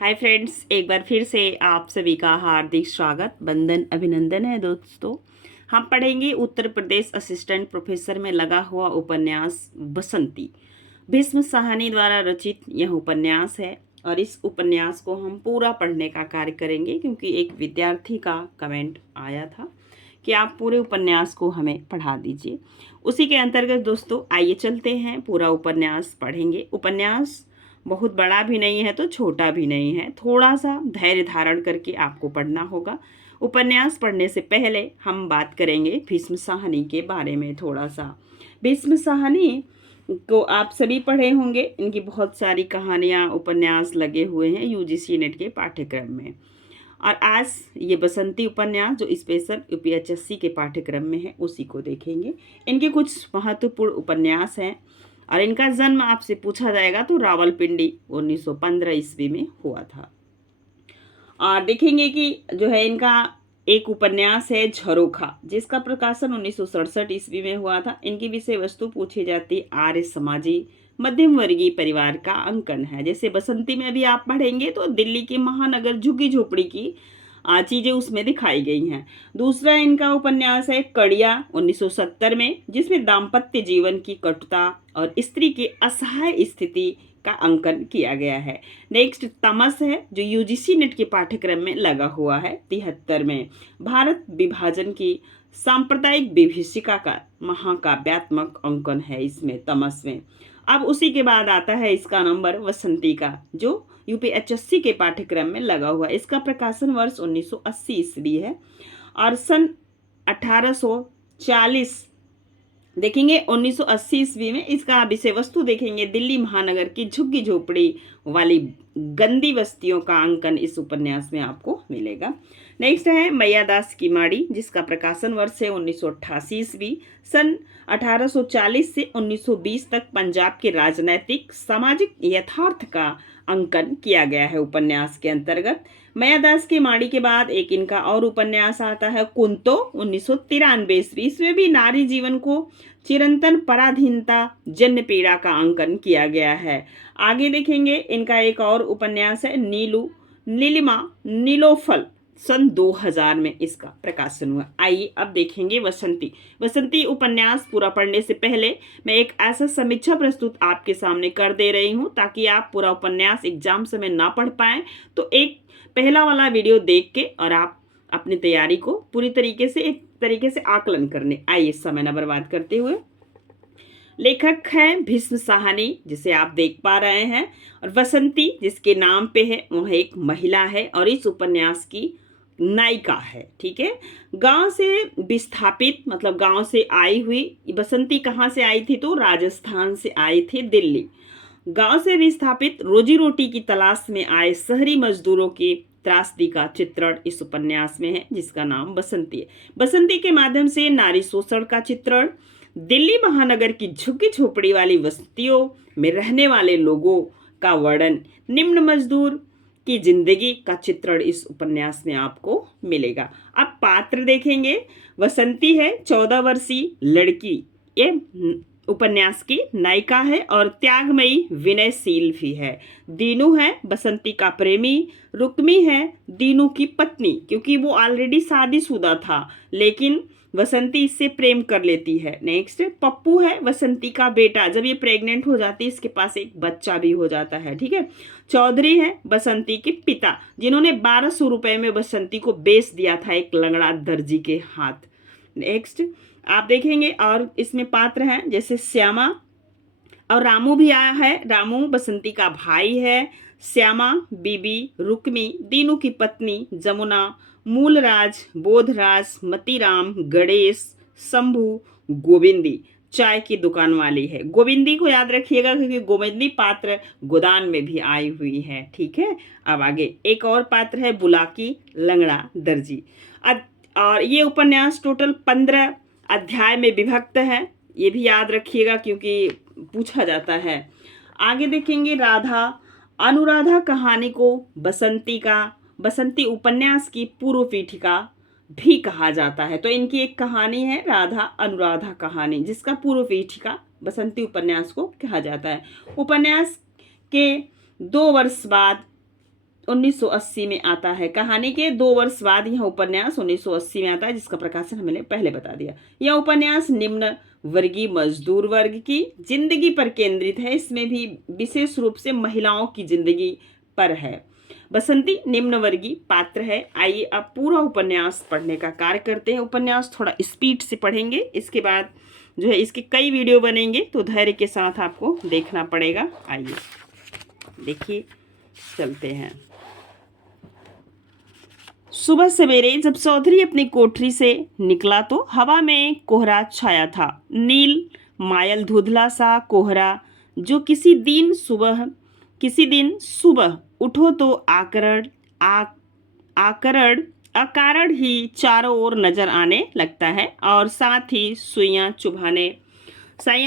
Hi friends, एक बार फिर से आप सभी का हार्दिक स्वागत, वंदन, अभिनंदन है दोस्तों। हम पढ़ेंगे उत्तर प्रदेश असिस्टेंट प्रोफेसर में लगा हुआ उपन्यास बसंती। भीष्म साहनी द्वारा रचित यह उपन्यास है और इस उपन्यास को हम पूरा पढ़ने का कार्य करेंगे क्योंकि एक विद्यार्थी का कमेंट आया था कि आप पूरे उपन्यास को हमें पढ़ा दीजिए। उसी के अंतर्गत दोस्तों आइए चलते हैं, पूरा उपन्यास पढ़ेंगे। उपन्यास बहुत बड़ा भी नहीं है तो छोटा भी नहीं है, थोड़ा सा धैर्य धारण करके आपको पढ़ना होगा। उपन्यास पढ़ने से पहले हम बात करेंगे भीष्म साहनी के बारे में थोड़ा सा। भीष्म साहनी को आप सभी पढ़े होंगे, इनकी बहुत सारी कहानियाँ उपन्यास लगे हुए हैं यूजीसी नेट के पाठ्यक्रम में। और आज ये बसंती उपन्यास जो स्पेशल यूपीएचएससी के पाठ्यक्रम में है उसी को देखेंगे। इनके कुछ महत्वपूर्ण उपन्यास हैं और इनका जन्म आपसे पूछा जाएगा तो रावलपिंडी 1915 ईस्वी में हुआ था। और देखेंगे कि जो है इनका एक उपन्यास है झरोखा, जिसका प्रकाशन 1967 ईस्वी में हुआ था। इनकी विषय वस्तु पूछी जाती आर्य समाजी मध्यम वर्गीय परिवार का अंकन है। जैसे बसंती में अभी आप पढ़ेंगे तो दिल्ली के महानगर झुग्गी झोपड़ी की चीजें उसमें दिखाई गई हैं। दूसरा इनका उपन्यास है कड़िया 1970 में, जिसमें दाम्पत्य जीवन की कटुता और स्त्री की असहाय स्थिति का अंकन किया गया है। नेक्स्ट तमस है जो यूजीसी नेट के पाठ्यक्रम में लगा हुआ है 73 में। भारत विभाजन की सांप्रदायिक विभीषिका का महाकाव्यात्मक अंकन है इसमें तमस में। अब उसी के बाद आता है इसका नंबर वसंती का, जो यूपीएचएससी के पाठ्यक्रम में लगा हुआ है। इसका प्रकाशन वर्ष 1980 ईस्वी है और सन 1840 देखेंगे 1980 ईस्वी में इसका विषय वस्तु देखेंगे दिल्ली महानगर की झुग्गी झोपड़ी वाली गंदी बस्तियों का अंकन इस उपन्यास में आपको मिलेगा। नेक्स्ट है मैयादास की माड़ी, जिसका प्रकाशन वर्ष है 1988 ईस्वी। सन 1840 से 1920 तक पंजाब के राजनैतिक सामाजिक यथार्थ का अंकन किया गया है उपन्यास के अंतर्गत। मैयादास की माड़ी के बाद एक इनका और उपन्यास आता है कुंतो 1993 ईस्वी। इसमें भी नारी जीवन को चिरंतन पराधीनता जन्य पीड़ा का अंकन किया गया है। आगे देखेंगे इनका एक और उपन्यास है नीलिमा नीलोफल, सन 2000 में इसका प्रकाशन हुआ। आइए अब देखेंगे वसंती उपन्यास पूरा पढ़ने से पहले मैं एक ऐसा समीक्षा प्रस्तुत आपके सामने कर दे रही हूँ ताकि आप पूरा उपन्यास एग्जाम समय ना पढ़ पाएं, तो एक पहला वाला वीडियो देख के और आप अपनी तैयारी को पूरी तरीके से एक तरीके से आकलन करने। आइए समय न बर्बाद करते हुए, लेखक हैं भीष्म साहनी जिसे आप देख पा रहे हैं, और बसंती जिसके नाम पे है वह एक महिला है और इस उपन्यास की नायिका है। ठीक है, गांव से विस्थापित मतलब गांव से आई हुई बसंती कहाँ से आई थी तो राजस्थान से आई थी दिल्ली। गांव से विस्थापित रोजी रोटी की तलाश में आए शहरी मजदूरों की त्रासदी का चित्रण इस उपन्यास में है, जिसका नाम बसंती है। बसंती के माध्यम से नारी शोषण का चित्रण, दिल्ली महानगर की झुग्गी झोपड़ी वाली बस्तियों में रहने वाले लोगों का वर्णन, निम्न मजदूर की जिंदगी का चित्रण इस उपन्यास में आपको मिलेगा। अब पात्र देखेंगे, वसंती है 14 वर्षीय लड़की, ये उपन्यास की नायिका है और त्यागमयी विनयशील भी है। दीनू है बसंती का प्रेमी, रुक्मी है दीनू की पत्नी, क्योंकि वो ऑलरेडी शादीशुदा था लेकिन वसंती इससे प्रेम कर लेती है। नेक्स्ट पप्पू है वसंती का बेटा, जब ये प्रेग्नेंट हो जाती है इसके पास एक बच्चा भी हो जाता है। ठीक है, चौधरी है बसंती के पिता, जिन्होंने 1200 रुपए में बसंती को बेच दिया था एक लंगड़ा दर्जी के हाथ। नेक्स्ट आप देखेंगे और इसमें पात्र हैं जैसे श्यामा और रामू भी आया है। रामू बसंती का भाई है, श्यामा बीबी रुक्मी दीनू की पत्नी, जमुना मूलराज बोधराज मतीराम गणेश शंभू गोविंदी चाय की दुकान वाली है। गोविंदी को याद रखिएगा क्योंकि गोविंदी पात्र गोदान में भी आई हुई है। ठीक है, अब आगे एक और पात्र है बुलाकी लंगड़ा दर्जी। और ये उपन्यास टोटल 15 अध्याय में विभक्त है, ये भी याद रखिएगा क्योंकि पूछा जाता है। आगे देखेंगे राधा अनुराधा कहानी को बसंती उपन्यास की पूर्व पीठिका भी कहा जाता है। तो इनकी एक कहानी है राधा अनुराधा कहानी, जिसका पूर्व पीठिका बसंती उपन्यास को कहा जाता है। उपन्यास के 2 वर्ष बाद 1980 में आता है। कहानी के 2 वर्ष बाद यह उपन्यास 1980 में आता है, जिसका प्रकाशन हमने पहले बता दिया। यह उपन्यास निम्न वर्गीय मजदूर वर्ग की जिंदगी पर केंद्रित है। इसमें भी विशेष रूप से महिलाओं की जिंदगी पर है। बसंती निम्न वर्गीय पात्र है। आइए अब पूरा उपन्यास पढ़ने का कार्य करते हैं। उपन्यास थोड़ा स्पीड से पढ़ेंगे, इसके बाद जो है इसके कई वीडियो बनेंगे, तो धैर्य के साथ आपको देखना पड़ेगा। आइए देखिए, चलते हैं। सुबह सवेरे जब चौधरी अपनी कोठरी से निकला तो हवा में कोहरा छाया था। नील मायल धुंधला सा कोहरा जो किसी दिन सुबह उठो तो अकारण ही चारों ओर नजर आने लगता है, और साथ ही साइयाँ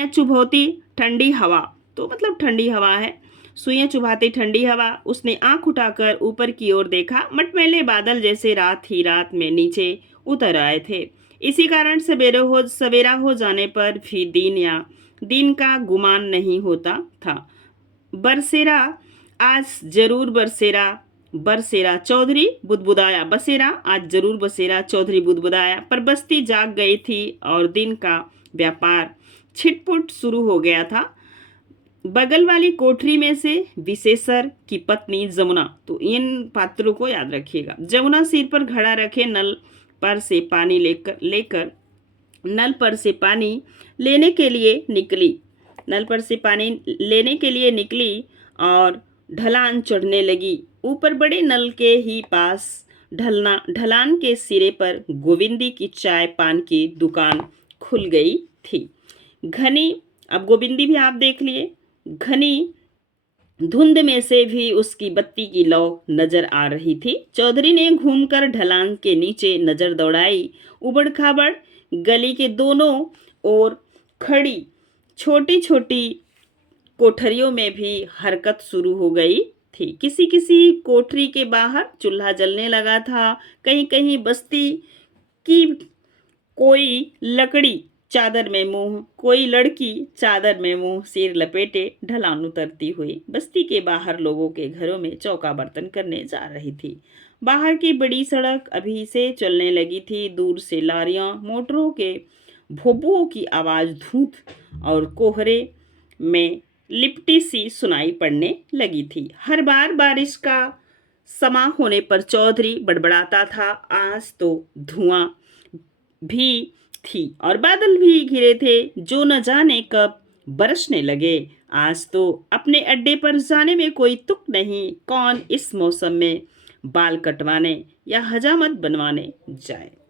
चुभौती ठंडी हवा, तो मतलब ठंडी हवा है। सुइयां चुभाती ठंडी हवा। उसने आंख उठाकर ऊपर की ओर देखा। मटमैले बादल जैसे रात ही रात में नीचे उतर आए थे। इसी कारण सवेरा हो जाने पर भी दिन का गुमान नहीं होता था। बरसेरा आज जरूर बरसेरा चौधरी बुदबुदाया। बसेरा आज जरूर बसेरा चौधरी बुदबुदाया। पर बस्ती जाग गई थी और दिन का व्यापार छिटपुट शुरू हो गया था। बगल वाली कोठरी में से विशेषर की पत्नी जमुना, तो इन पात्रों को याद रखिएगा। जमुना सिर पर घड़ा रखे नल पर से पानी लेने के लिए निकली और ढलान चढ़ने लगी। ऊपर बड़े नल के ही पास ढलान के सिरे पर गोविंदी की चाय पान की दुकान खुल गई थी। घनी, अब गोविंदी भी आप देख लिए, घनी धुंध में से भी उसकी बत्ती की लौ नजर आ रही थी। चौधरी ने घूमकर ढलान के नीचे नजर दौड़ाई। उबड़ खाबड़ गली के दोनों ओर खड़ी छोटी छोटी कोठरियों में भी हरकत शुरू हो गई थी। किसी किसी कोठरी के बाहर चूल्हा जलने लगा था। कहीं कहीं बस्ती की कोई लड़की चादर में मुंह सिर लपेटे ढलान उतरती हुई बस्ती के बाहर लोगों के घरों में चौका बर्तन करने जा रही थी। बाहर की बड़ी सड़क अभी से चलने लगी थी। दूर से लारियां, मोटरों के भोंपुओं की आवाज धूप और कोहरे में लिपटी सी सुनाई पड़ने लगी थी। हर बार बारिश का समा होने पर चौधरी बड़बड़ाता था, आज तो धुआं भी थी और बादल भी घिरे थे जो न जाने कब बरसने लगे। आज तो अपने अड्डे पर जाने में कोई तुक नहीं। कौन इस मौसम में बाल कटवाने या हजामत बनवाने जाएगा।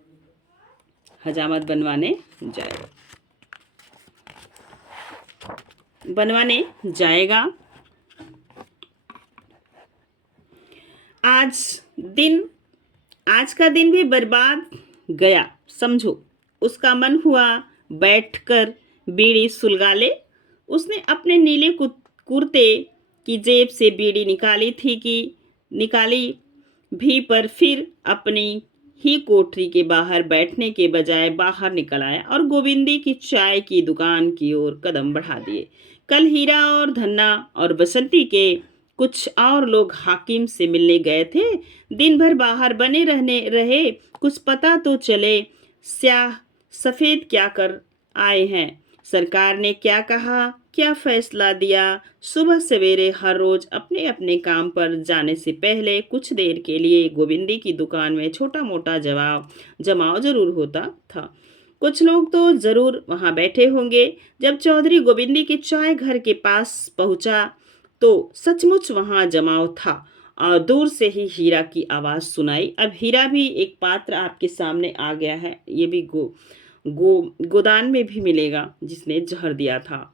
आज का दिन भी बर्बाद गया समझो। उसका मन हुआ बैठकर बीड़ी सुलगा ले। उसने अपने नीले कुर्ते की जेब से बीड़ी निकाली भी, पर फिर अपनी ही कोठरी के बाहर बैठने के बजाय बाहर निकल आया और गोविंदी की चाय की दुकान की ओर कदम बढ़ा दिए। कल हीरा और धन्ना और बसंती के कुछ और लोग हाकिम से मिलने गए थे। दिन भर बाहर बने रहे। कुछ पता तो चले स्याह सफेद क्या कर आए हैं। सरकार ने क्या कहा, क्या फैसला दिया। सुबह सवेरे हर रोज अपने अपने काम पर जाने से पहले कुछ देर के लिए गोविंदी की दुकान में छोटा मोटा जमाव जरूर होता था। कुछ लोग तो जरूर वहां बैठे होंगे। जब चौधरी गोविंदी के चाय घर के पास पहुंचा तो सचमुच वहां जमाव था और दूर से ही हीरा की आवाज सुनाई। अब हीरा भी एक पात्र आपके सामने आ गया है। ये भी गोदान में भी मिलेगा जिसने जहर दिया था।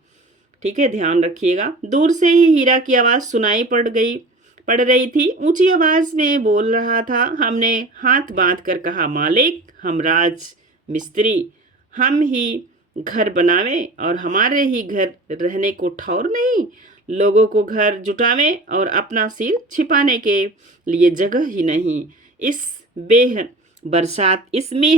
ठीक है, ध्यान रखिएगा। दूर से ही हीरा की आवाज सुनाई पड़ रही थी। ऊंची आवाज में बोल रहा था। हमने हाथ बांध कर कहा, मालिक, हम राज मिस्त्री, हम ही घर बनावे और हमारे ही घर रहने को ठौर नहीं। लोगों को घर जुटावे और अपना सिर छिपाने के लिए जगह ही नहीं। इस मेह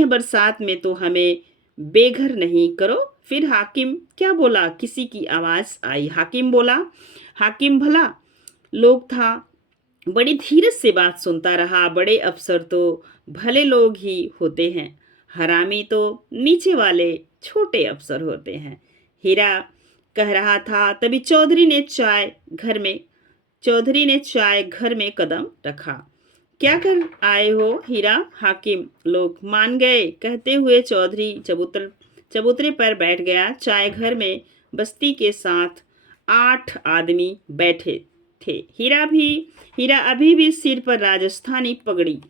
बरसात में तो हमें बेघर नहीं करो। फिर हाकिम क्या बोला, किसी की आवाज आई। हाकिम बोला, हाकिम भला लोग था बड़ी धीरज से बात सुनता रहा। बड़े अफसर तो भले लोग ही होते हैं, हरामी तो नीचे वाले छोटे अफसर होते हैं। हीरा कह रहा था तभी चौधरी ने चाय घर में कदम रखा। क्या कर आए हो हीरा? हाकिम लोग मान गए कहते हुए चौधरी चबूतरे पर बैठ गया। चाय घर में बस्ती के साथ 8 आदमी बैठे थे। हीरा अभी भी सिर पर राजस्थानी पगड़ी,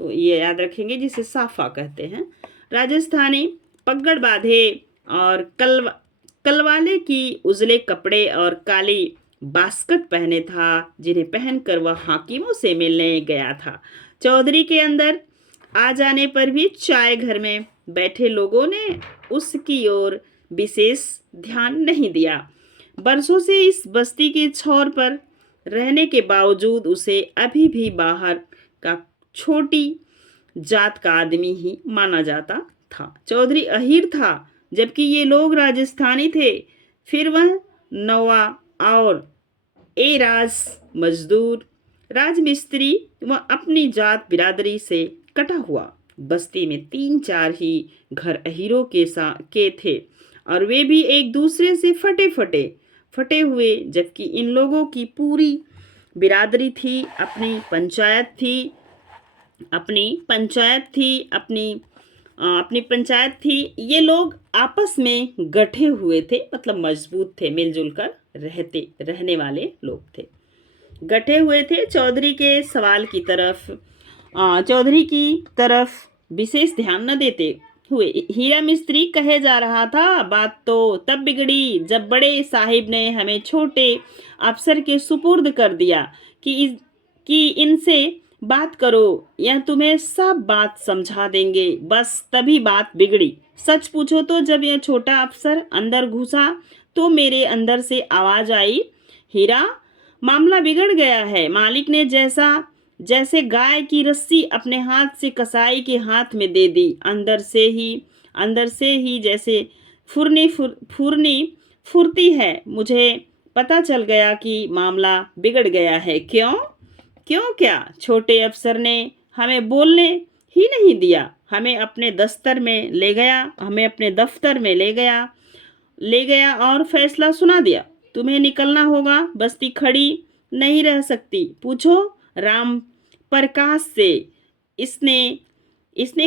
तो ये याद रखेंगे जिसे साफा कहते हैं, राजस्थानी पगड़ बांधे और कलवाले की उजले कपड़े और काली बास्कट पहने था, जिन्हें पहनकर वह हाकिमों से मिलने गया था। चौधरी के अंदर आ जाने पर भी चाय घर में बैठे लोगों ने उसकी ओर विशेष ध्यान नहीं दिया। बरसों से इस बस्ती के छोर पर रहने के बावजूद उसे अभी भी बाहर का छोटी जात का आदमी ही माना जाता था। चौधरी अहीर था, जबकि ये लोग राजस्थानी थे। फिर वह नवा और राज मजदूर, राजमिस्त्री, वह अपनी जात बिरादरी से कटा हुआ। बस्ती में 3-4 ही घर अहीरों के थे, और वे भी एक दूसरे से फटे हुए, जबकि इन लोगों की पूरी बिरादरी थी, अपनी पंचायत थी। ये लोग आपस में गठे हुए थे, मतलब मजबूत थे, मिलजुल कर रहने वाले लोग थे, गठे हुए थे। चौधरी की तरफ विशेष ध्यान न देते हुए हीरा मिस्त्री कहे जा रहा था। बात तो तब बिगड़ी जब बड़े साहिब ने हमें छोटे अफसर के सुपुर्द कर दिया कि इनसे बात करो, यह तुम्हें सब बात समझा देंगे। बस तभी बात बिगड़ी। सच पूछो तो जब यह छोटा अफसर अंदर घुसा तो मेरे अंदर से आवाज आई, हीरा, मामला बिगड़ गया है। मालिक ने जैसे गाय की रस्सी अपने हाथ से कसाई के हाथ में दे दी। अंदर से ही जैसे फुरनी फुरती है, मुझे पता चल गया कि मामला बिगड़ गया है। क्यों क्या? छोटे अफसर ने हमें बोलने ही नहीं दिया। हमें अपने दफ्तर में ले गया और फैसला सुना दिया। तुम्हें निकलना होगा, बस्ती खड़ी नहीं रह सकती। पूछो राम प्रकाश से। इसने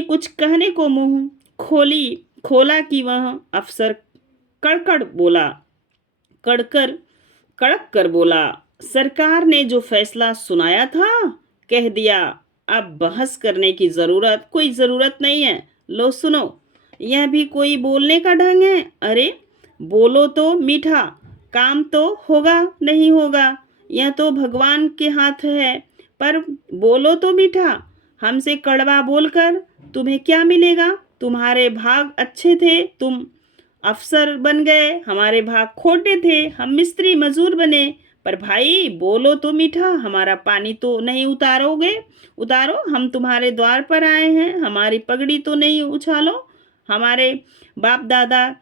कुछ कहने को मुंह खोला कि वह अफसर कड़क कर बोला, सरकार ने जो फैसला सुनाया था कह दिया। अब बहस करने की कोई जरूरत नहीं है। लो सुनो, यह भी कोई बोलने का ढंग है? अरे बोलो तो मीठा, काम तो होगा नहीं होगा, यह तो भगवान के हाथ है, पर बोलो तो मीठा। हमसे कड़वा बोलकर तुम्हें क्या मिलेगा? तुम्हारे भाग अच्छे थे, तुम अफसर बन गए, हमारे भाग खोटे थे, हम मिस्त्री मजूर बने। पर भाई बोलो तो मीठा, हमारा पानी तो नहीं उतारो, हम तुम्हारे द्वार पर आए हैं, हमारी पगड़ी तो नहीं उछालो। हमारे बाप दादा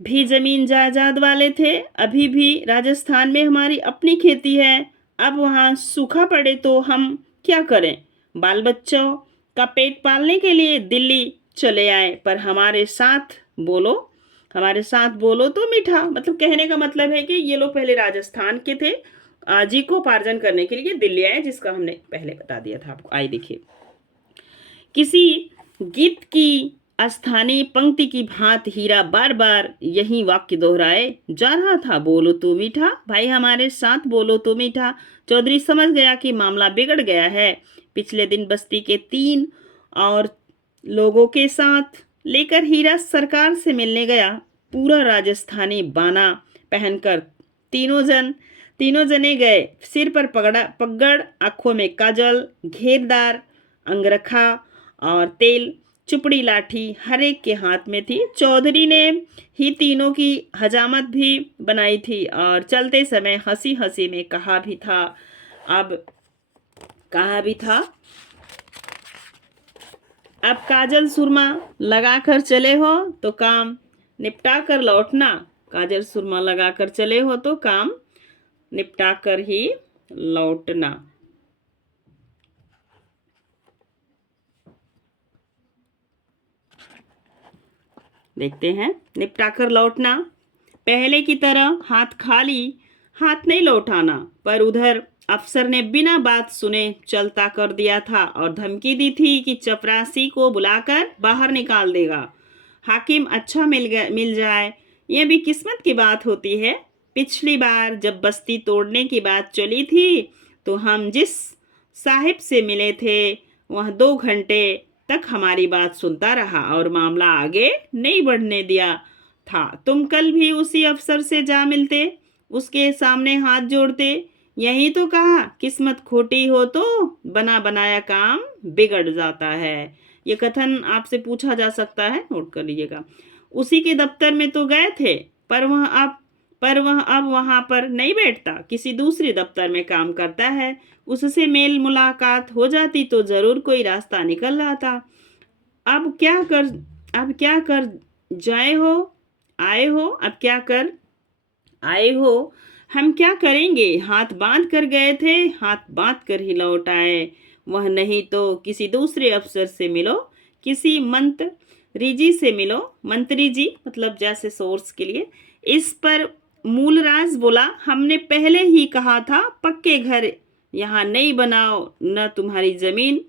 भी जमीन जायदाद वाले थे, अभी भी राजस्थान में हमारी अपनी खेती है। अब वहाँ सूखा पड़े तो हम क्या करें? बाल बच्चों का पेट पालने के लिए दिल्ली चले आए, पर हमारे साथ बोलो तो मीठा। मतलब कहने का मतलब है कि ये लोग पहले राजस्थान के थे, जीविकोपार्जन करने के लिए दिल्ली आए, जिसका हमने पहले बता दिया था आपको। आइए देखिए, किसी गीत की स्थानीय पंक्ति की भांति हीरा बार बार यही वाक्य दोहराए जा रहा था, बोलो तो मीठा, भाई हमारे साथ बोलो तो मीठा। चौधरी समझ गया कि मामला बिगड़ गया है। पिछले दिन बस्ती के 3 और लोगों के साथ लेकर हीरा सरकार से मिलने गया। पूरा राजस्थानी बाना पहनकर तीनों जने गए। सिर पर पगड़, आंखों में काजल, घेरदार अंगरखा और तेल चुपड़ी लाठी हर एक के हाथ में थी। चौधरी ने ही तीनों की हजामत भी बनाई थी और चलते समय हंसी हंसी में कहा भी था, अब काजल सुरमा लगा कर चले हो तो काम निपटा कर लौटना। काजल सुरमा लगा कर चले हो तो काम निपटा कर ही लौटना। देखते हैं। निपटा कर लौटना, पहले की तरह हाथ खाली हाथ नहीं लौटाना, पर उधर अफसर ने बिना बात सुने चलता कर दिया था और धमकी दी थी कि चपरासी को बुलाकर बाहर निकाल देगा। हाकिम अच्छा मिल जाए, यह भी किस्मत की बात होती है। पिछली बार जब बस्ती तोड़ने की बात चली थी तो हम जिस साहिब से मिले थे वह 2 घंटे तक हमारी बात सुनता रहा और मामला आगे नहीं बढ़ने दिया था। तुम कल भी उसी अफसर से जा मिलते, उसके सामने हाथ जोड़ते। यही तो कहा, किस्मत खोटी हो तो बना बनाया काम बिगड़ जाता है। ये कथन आपसे पूछा जा सकता है, नोट कर लीजिएगा। उसी के दफ्तर में तो गए थे, पर वह अब वहां पर नहीं बैठता, किसी दूसरी दफ्तर में काम करता है। उससे मेल मुलाकात हो जाती तो जरूर कोई रास्ता निकल आता। अब क्या कर अब क्या कर जाए हो आए हो अब क्या कर आए हो हम क्या करेंगे? हाथ बांध कर गए थे, हाथ बांध कर ही लौट आए। वह नहीं तो किसी दूसरे अफसर से मिलो, किसी मंत्री जी से मिलो। मंत्री जी मतलब जैसे सोर्स के लिए। इस पर मूलराज बोला, हमने पहले ही कहा था पक्के घर यहाँ नहीं बनाओ, न तुम्हारी जमीन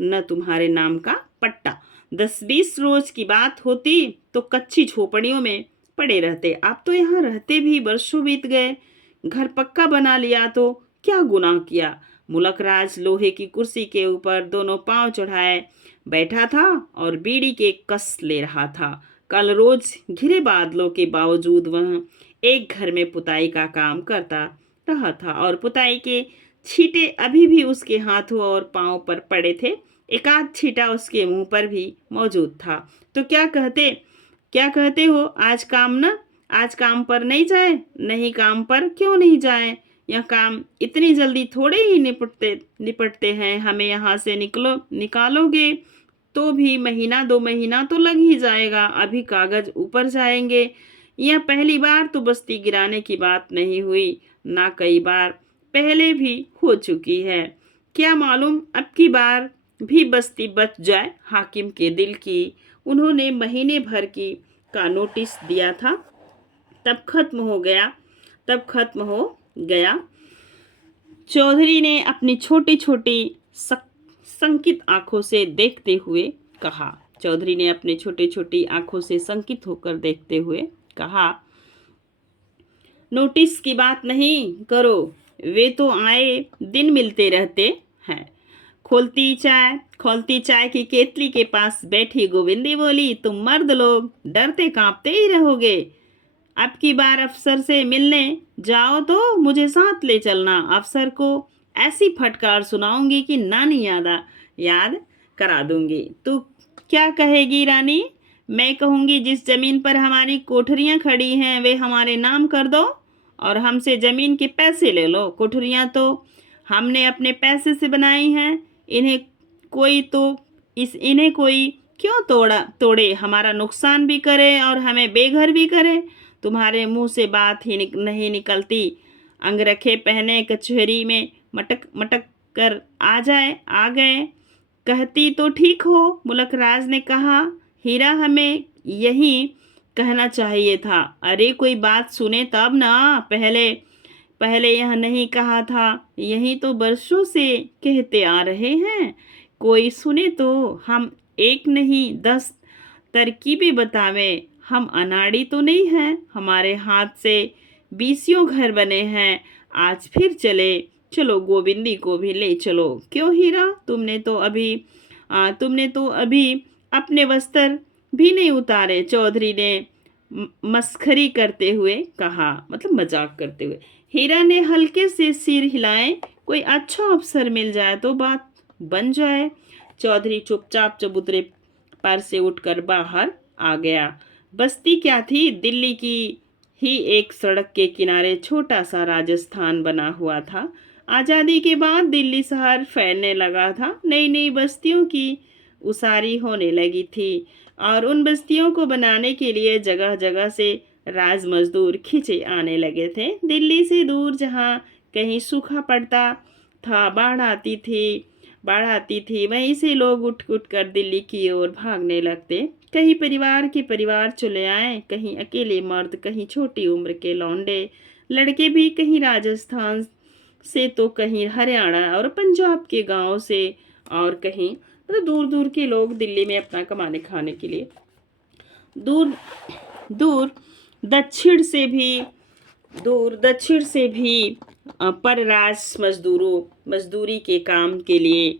न तुम्हारे नाम का पट्टा। 10-20 रोज की बात होती तो कच्ची झोपड़ियों में पड़े रहते। आप तो यहाँ रहते भी वर्षों बीत गए, घर पक्का बना लिया तो क्या गुनाह किया? मुलकराज लोहे की कुर्सी के ऊपर दोनों पांव चढ़ाए बैठा था और बीड़ी के कस ले रहा था। कल रोज घिरे बादलों के बावजूद वह एक घर में पुताई का काम करता रहा था और पुताई के छींटे अभी भी उसके हाथों और पांव पर पड़े थे। एक आध छींटा उसके मुंह पर भी मौजूद था। तो क्या कहते हो? आज काम पर नहीं जाए? नहीं, काम पर क्यों नहीं जाए? यह काम इतनी जल्दी थोड़े ही निपटते हैं। हमें यहाँ से निकालोगे तो भी महीना 2 महीना तो लग ही जाएगा। अभी कागज ऊपर जाएंगे। यह पहली बार तो बस्ती गिराने की बात नहीं हुई, ना कई बार पहले भी हो चुकी है। क्या मालूम अब की बार भी बस्ती बच जाए। हाकिम के दिल की उन्होंने महीने भर की का नोटिस दिया था, तब खत्म हो गया। चौधरी ने अपनी छोटी छोटी संकित आंखों से देखते हुए कहा। चौधरी ने अपनी छोटी छोटी आंखों से संकित होकर देखते हुए कहा, नोटिस की बात नहीं करो, वे तो आए दिन मिलते रहते हैं। खोलती चाय की केतली के पास बैठी गोविंदी बोली, तुम मर्द लोग डरते कांपते ही रहोगे। अब की बार अफसर से मिलने जाओ तो मुझे साथ ले चलना। अफसर को ऐसी फटकार सुनाऊंगी कि नानी याद करा दूंगी। तू क्या कहेगी रानी? मैं कहूंगी जिस जमीन पर हमारी कोठरियां खड़ी हैं वे हमारे नाम कर दो और हमसे जमीन के पैसे ले लो। कोठरियां तो हमने अपने पैसे से बनाई हैं, इन्हें कोई क्यों तोड़े, हमारा नुकसान भी करे और हमें बेघर भी करे। तुम्हारे मुंह से बात ही नहीं निकलती। अंगरखे पहने कचहरी में मटक मटक कर आ गए। कहती तो ठीक हो, मुलकराज ने कहा। हीरा, हमें यही कहना चाहिए था। अरे कोई बात सुने तब ना, पहले यह नहीं कहा था। यही तो बरसों से कहते आ रहे हैं। कोई सुने तो हम एक नहीं 10 तरकीबें बतावे। हम अनाड़ी तो नहीं हैं, हमारे हाथ से 20 घर बने हैं। आज फिर चलो गोविंदी को भी ले चलो। क्यों हीरा, तुमने तो अभी अपने वस्त्र भी नहीं उतारे। चौधरी ने मस्खरी करते हुए कहा, मतलब मजाक करते हुए। हीरा ने हल्के से सिर हिलाए। कोई अच्छा अफसर मिल जाए तो बात बन जाए। चौधरी चुपचाप चबूतरे पर से उठकर बाहर आ गया। बस्ती क्या थी, दिल्ली की ही एक सड़क के किनारे छोटा सा राजस्थान बना हुआ था। आज़ादी के बाद दिल्ली शहर फैलने लगा था। नई नई बस्तियों की उसारी होने लगी थी और उन बस्तियों को बनाने के लिए जगह जगह से राज मजदूर खींचे आने लगे थे। दिल्ली से दूर जहाँ कहीं सूखा पड़ता था, बाढ़ आती थी, बाढ़ आती थी, वहीं से लोग उठ उठ कर दिल्ली की ओर भागने लगते। कहीं परिवार के परिवार चले आए, कहीं अकेले मर्द, कहीं छोटी उम्र के लौंडे लड़के भी, कहीं राजस्थान से तो कहीं हरियाणा और पंजाब के गांव से, और कहीं मतलब दूर दूर के लोग दिल्ली में अपना कमाने खाने के लिए दूर दूर दक्षिण से भी परराज मजदूरी के काम के लिए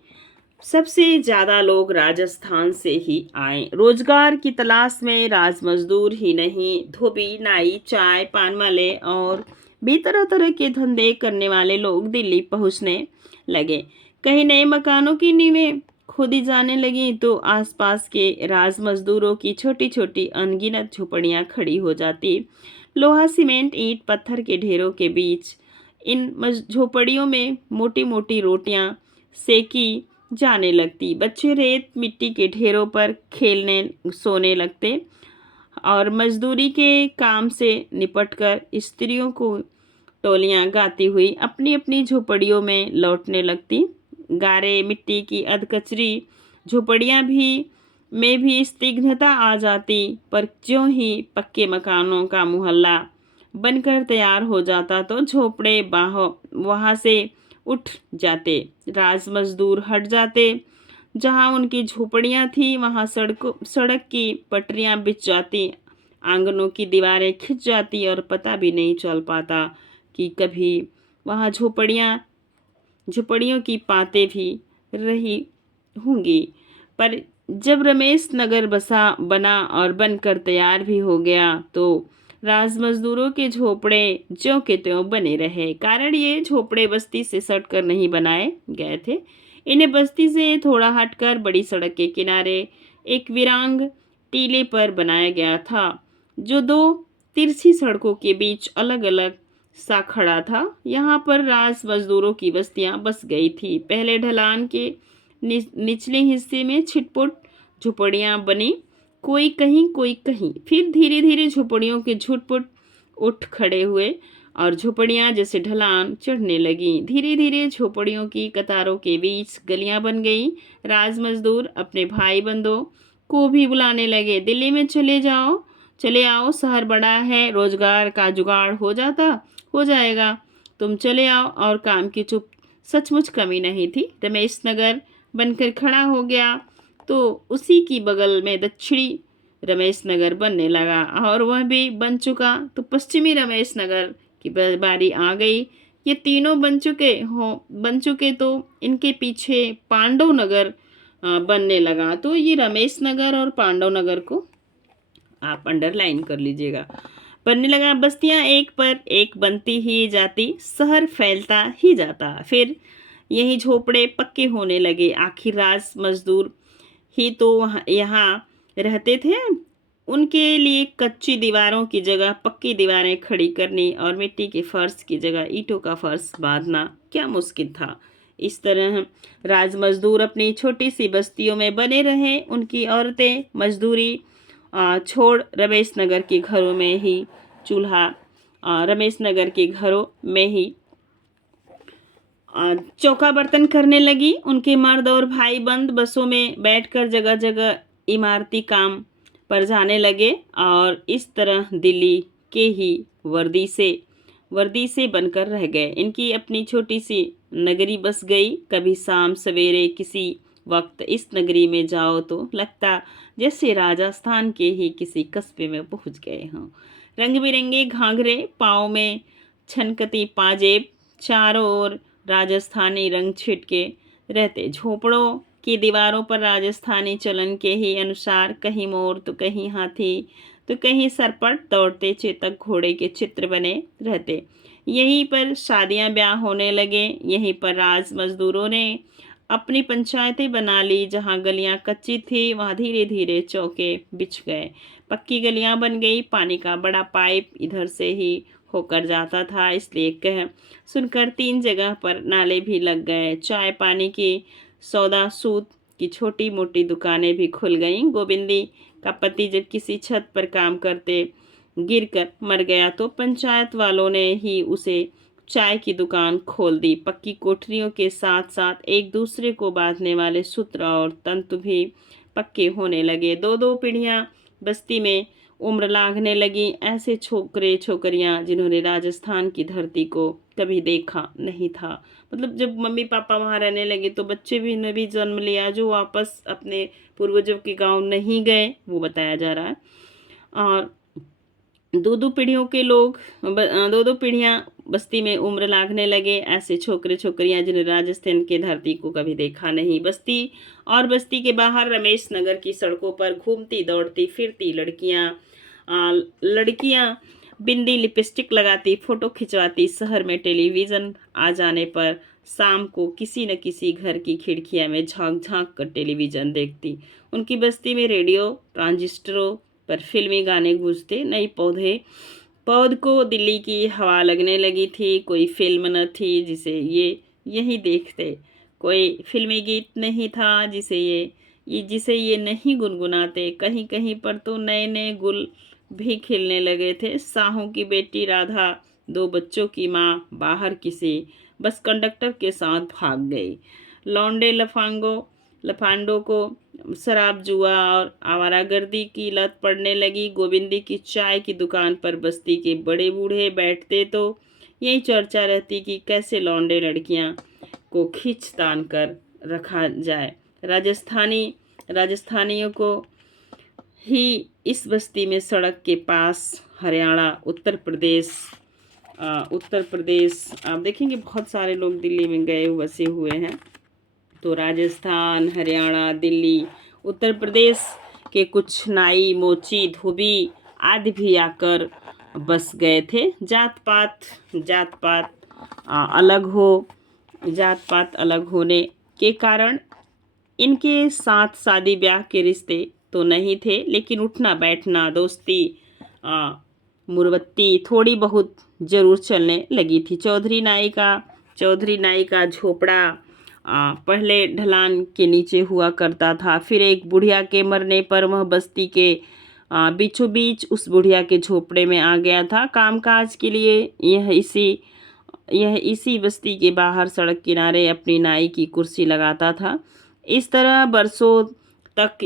सबसे ज़्यादा लोग राजस्थान से ही आए। रोजगार की तलाश में राज मजदूर ही नहीं, धोबी, नाई, चाय पान वाले और भी तरह तरह के धंधे करने वाले लोग दिल्ली पहुंचने लगे। कहीं नए मकानों की नींवें खोदी जाने लगी तो आसपास के राज मजदूरों की छोटी छोटी अनगिनत झोपड़ियां खड़ी हो जाती। लोहा, सीमेंट, ईंट, पत्थर के ढेरों के बीच इन झोपड़ियों में मोटी मोटी रोटियां सेकी जाने लगती। बच्चे रेत मिट्टी के ढेरों पर खेलने सोने लगते और मजदूरी के काम से निपटकर स्त्रियों को टोलियां गाती हुई अपनी अपनी झोपड़ियों में लौटने लगती। गारे मिट्टी की अधकचरी झोपड़ियां में भी स्निग्धता आ जाती, पर ज्यों ही पक्के मकानों का मोहल्ला बनकर तैयार हो जाता तो झोपड़े वहां से उठ जाते। राज मजदूर हट जाते। जहां उनकी झोपड़ियां थी वहां सड़क की पटरियां बिछ जाती, आंगनों की दीवारें खिंच जाती और पता भी नहीं चल पाता कि कभी वहां झोपड़ियों की पाते भी रही होंगी। पर जब रमेश नगर बना और बनकर तैयार भी हो गया तो राज मजदूरों के झोपड़े ज्यों के त्यों बने रहे। कारण ये झोपड़े बस्ती से सटकर नहीं बनाए गए थे। इन्हें बस्ती से थोड़ा हटकर बड़ी सड़क के किनारे एक वीरांग टीले पर बनाया गया था, जो दो तिरछी सड़कों के बीच अलग अलग सा खड़ा था। यहाँ पर राज मजदूरों की बस्तियां बस गई थी। पहले ढलान के निचले हिस्से में छिटपुट झोपड़ियां बनी, कोई कहीं। फिर धीरे धीरे झोपड़ियों के झुटपुट उठ खड़े हुए और झोपड़ियां जैसे ढलान चढ़ने लगी। धीरे धीरे झोपड़ियों की कतारों के बीच गलियां बन गई। राज मजदूर अपने भाई बंधुओं को भी बुलाने लगे, दिल्ली में चले आओ, शहर बड़ा है, रोजगार का जुगाड़ हो जाएगा, तुम चले आओ। और काम की सचमुच कमी नहीं थी। रमेश नगर बनकर खड़ा हो गया तो उसी की बगल में दक्षिणी रमेश नगर बनने लगा, और वह भी बन चुका तो पश्चिमी रमेश नगर की बारी आ गई। ये तीनों बन चुके तो इनके पीछे पांडव नगर बनने लगा। तो ये रमेश नगर और पांडव नगर को आप अंडरलाइन कर लीजिएगा। बनने लगा, बस्तियां एक पर एक बनती ही जाती, शहर फैलता ही जाता। फिर यही झोपड़े पक्के होने लगे। आखिर राज मजदूर ही तो यहाँ रहते थे। उनके लिए कच्ची दीवारों की जगह पक्की दीवारें खड़ी करनी और मिट्टी के फर्श की जगह ईंटों का फर्श बांधना क्या मुश्किल था। इस तरह राज मजदूर अपनी छोटी सी बस्तियों में बने रहे। उनकी औरतें मजदूरी छोड़ रमेश नगर के घरों में ही चौका बर्तन करने लगी। उनके मर्द और भाई बंद बसों में बैठकर जगह जगह इमारती काम पर जाने लगे और इस तरह दिल्ली के ही वर्दी से बनकर रह गए। इनकी अपनी छोटी सी नगरी बस गई। कभी शाम सवेरे किसी वक्त इस नगरी में जाओ तो लगता जैसे राजस्थान के ही किसी कस्बे में पहुंच गए हों। रंग बिरंगे घाघरे, पाँव में छनकती पाजेब, चारों ओर राजस्थानी रंग छिटके रहते। झोपड़ों की दीवारों पर राजस्थानी चलन के ही अनुसार कहीं मोर तो कहीं हाथी तो कहीं सरपट दौड़ते चेतक घोड़े के चित्र बने रहते। यहीं पर शादियां ब्याह होने लगे। यहीं पर राज मजदूरों ने अपनी पंचायतें बना ली। जहाँ गलियां कच्ची थी वहाँ धीरे धीरे चौके बिछ गए, पक्की गलियां बन गई। पानी का बड़ा पाइप इधर से ही होकर जाता था, इसलिए कह सुनकर 3 जगह पर नाले भी लग गए। चाय पानी की सौदा सूद की छोटी मोटी दुकानें भी खुल गईं। गोविंदी का पति जब किसी छत पर काम करते गिरकर मर गया तो पंचायत वालों ने ही उसे चाय की दुकान खोल दी। पक्की कोठरियों के साथ साथ एक दूसरे को बांधने वाले सूत्र और तंतु भी पक्के होने लगे। दो दो पीढ़ियां बस्ती में उम्र लांघने लगी। ऐसे छोकरे छोकरियां जिन्होंने राजस्थान की धरती को कभी देखा नहीं था। मतलब जब मम्मी पापा वहाँ रहने लगे तो बच्चे भी ने भी जन्म लिया जो वापस अपने पूर्वजों के गांव नहीं गए, वो बताया जा रहा है। और दो दो पीढ़ियों के लोग दो दो पीढ़ियां बस्ती में उम्र लांघने लगे। ऐसे छोकरे छोकरियां जिन्हें राजस्थान की धरती को कभी देखा नहीं। बस्ती और बस्ती के बाहर रमेश नगर की सड़कों पर घूमती दौड़ती फिरती लड़कियां बिंदी लिपस्टिक लगाती फोटो खिंचवाती। शहर में टेलीविज़न आ जाने पर शाम को किसी न किसी घर की खिड़कियां में झांक झांक कर टेलीविज़न देखती। उनकी बस्ती में रेडियो ट्रांजिस्टरों पर फिल्मी गाने गूंजते। नई पौध को दिल्ली की हवा लगने लगी थी। कोई फिल्म न थी जिसे ये यही देखते। कोई फिल्मी गीत नहीं था जिसे ये नहीं गुनगुनाते। कहीं कहीं पर तो नए नए गुल भी खिलने लगे थे। साहू की बेटी राधा, दो बच्चों की माँ, बाहर किसी बस कंडक्टर के साथ भाग गई। लौंडे लफांडों को शराब जुआ और आवारागर्दी की लत पड़ने लगी। गोविंदी की चाय की दुकान पर बस्ती के बड़े बूढ़े बैठते तो यही चर्चा रहती कि कैसे लौंडे लड़कियां को खींच तान कर रखा जाए। राजस्थानियों को ही इस बस्ती में सड़क के पास हरियाणा उत्तर प्रदेश आप देखेंगे बहुत सारे लोग दिल्ली में गए बसे हुए हैं। तो राजस्थान, हरियाणा, दिल्ली, उत्तर प्रदेश के कुछ नाई, मोची, धोबी आदि भी आकर बस गए थे। जात पात अलग होने के कारण इनके साथ शादी ब्याह के रिश्ते तो नहीं थे, लेकिन उठना बैठना, दोस्ती, मुरवत्ती थोड़ी बहुत जरूर चलने लगी थी। चौधरी नाई का झोपड़ा पहले ढलान के नीचे हुआ करता था। फिर एक बुढ़िया के मरने पर वह बस्ती के बीचों बीच उस बुढ़िया के झोपड़े में आ गया था। कामकाज के लिए यह इसी बस्ती के बाहर सड़क किनारे अपनी नाई की कुर्सी लगाता था। इस तरह बरसों तक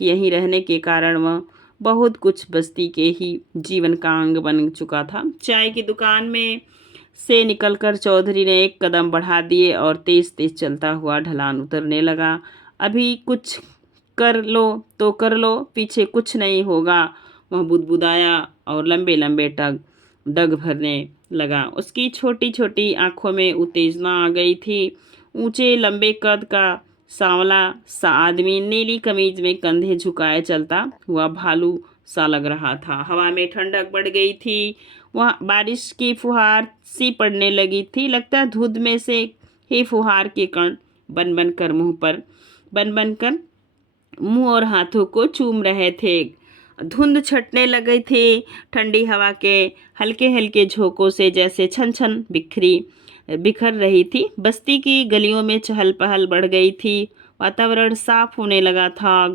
यहीं रहने के कारण वह बहुत कुछ बस्ती के ही जीवन का अंग बन चुका था। चाय की दुकान में से निकलकर चौधरी ने एक कदम बढ़ा दिए और तेज तेज चलता हुआ ढलान उतरने लगा। अभी कुछ कर लो, पीछे कुछ नहीं होगा, वह बुदबुदाया और लंबे लंबे डग भरने लगा। उसकी छोटी छोटी आंखों में उत्तेजना आ गई थी। ऊंचे लंबे कद का सांवला सा आदमी नीली कमीज में कंधे झुकाए चलता हुआ भालू सा लग रहा था। हवा में ठंडक बढ़ गई थी। वहाँ बारिश की फुहार सी पड़ने लगी थी। लगता धुंध में से ही फुहार के कण बन बन कर मुंह और हाथों को चूम रहे थे। धुंध छटने लगी थी। ठंडी हवा के हल्के हल्के झोंकों से जैसे छन छन बिखर रही थी। बस्ती की गलियों में चहल पहल बढ़ गई थी। वातावरण साफ होने लगा था।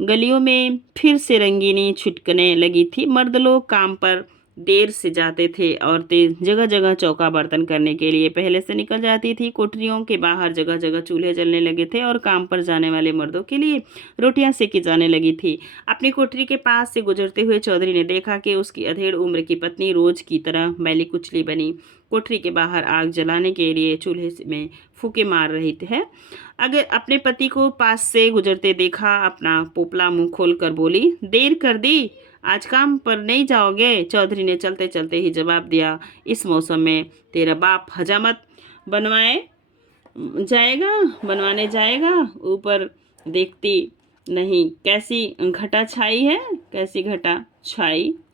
गलियों में फिर से रंगीनी छिटकने लगी थी। मर्द लोग काम पर देर से जाते थे। औरतें जगह जगह चौका बर्तन करने के लिए पहले से निकल जाती थी। कोठरियों के बाहर जगह जगह चूल्हे जलने लगे थे और काम पर जाने वाले मर्दों के लिए रोटियां सेकी जाने लगी थी। अपनी कोठरी के पास से गुजरते हुए चौधरी ने देखा कि उसकी अधेड़ उम्र की पत्नी रोज की तरह मैली कुचली बनी कोठरी के बाहर आग जलाने के लिए चूल्हे में फूके मार रही है। अगर अपने पति को पास से गुजरते देखा, अपना पोपला मुंह खोलकर बोली, देर कर दी, आज काम पर नहीं जाओगे? चौधरी ने चलते चलते ही जवाब दिया, इस मौसम में तेरा बाप हजामत बनवाने जाएगा। ऊपर देखती नहीं कैसी घटा छाई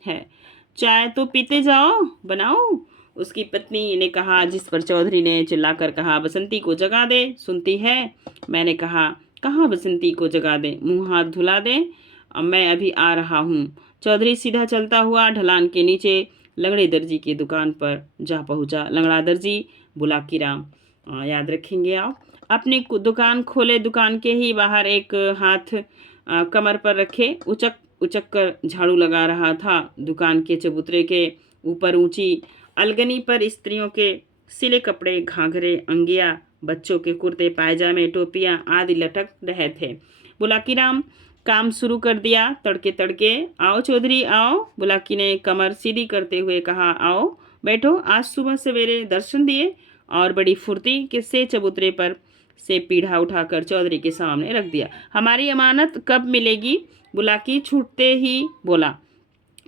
है। चाय तो पीते जाओ, बनाओ, उसकी पत्नी ने कहा, जिस पर चौधरी ने चिल्लाकर कहा, बसंती को जगा दे, सुनती है? मैंने कहा, कहाँ बसंती को जगा दे, मुंह हाथ धुला दे, अब मैं अभी आ रहा हूँ। चौधरी सीधा चलता हुआ ढलान के नीचे लंगड़े दर्जी की दुकान पर जा पहुंचा। लंगड़ा दर्जी बुलाकी राम, याद रखेंगे आप। अपनी दुकान खोले, दुकान के ही बाहर एक हाथ कमर पर रखे उचक कर झाड़ू लगा रहा था। दुकान के चबूतरे के ऊपर ऊंची अलगनी पर स्त्रियों के सिले कपड़े, घाघरे, अंगिया, बच्चों के कुर्ते पायजामे, टोपियां आदि लटक रहे थे। बुलाकी राम काम शुरू कर दिया। तड़के तड़के आओ चौधरी आओ, बुलाकी ने कमर सीधी करते हुए कहा। आओ बैठो, आज सुबह सवेरे दर्शन दिए। और बड़ी फुर्ती के से चबूतरे पर से पीढ़ा उठाकर चौधरी के सामने रख दिया। हमारी अमानत कब मिलेगी? बुलाकी छूटते ही बोला।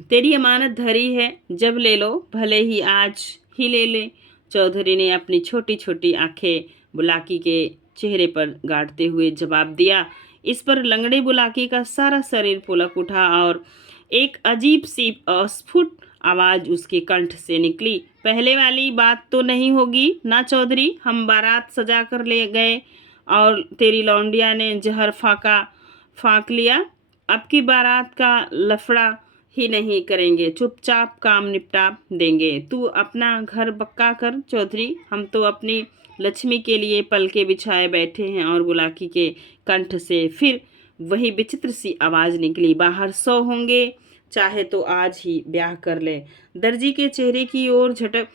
तेरी अमानत धरी है, जब ले लो, भले ही आज ही ले ले। चौधरी ने अपनी छोटी छोटी आंखें बुलाकी के चेहरे पर गाड़ते हुए जवाब दिया। इस पर लंगड़े बुलाकी का सारा शरीर पुलक उठा और एक अजीब सी अस्फुट आवाज उसके कंठ से निकली। पहले वाली बात तो नहीं होगी ना चौधरी? हम बारात सजा कर ले गए और तेरी लौंडिया ने जहर फाँक लिया। अब की बारात का लफड़ा ही नहीं करेंगे, चुपचाप काम निपटा देंगे। तू अपना घर पक्का कर चौधरी, हम तो अपनी लक्ष्मी के लिए पलके बिछाए बैठे हैं। और बुलाकी के कंठ से फिर वही विचित्र सी आवाज़ निकली। बाहर 100 होंगे, चाहे तो आज ही ब्याह कर ले। दर्जी के चेहरे की ओर झटक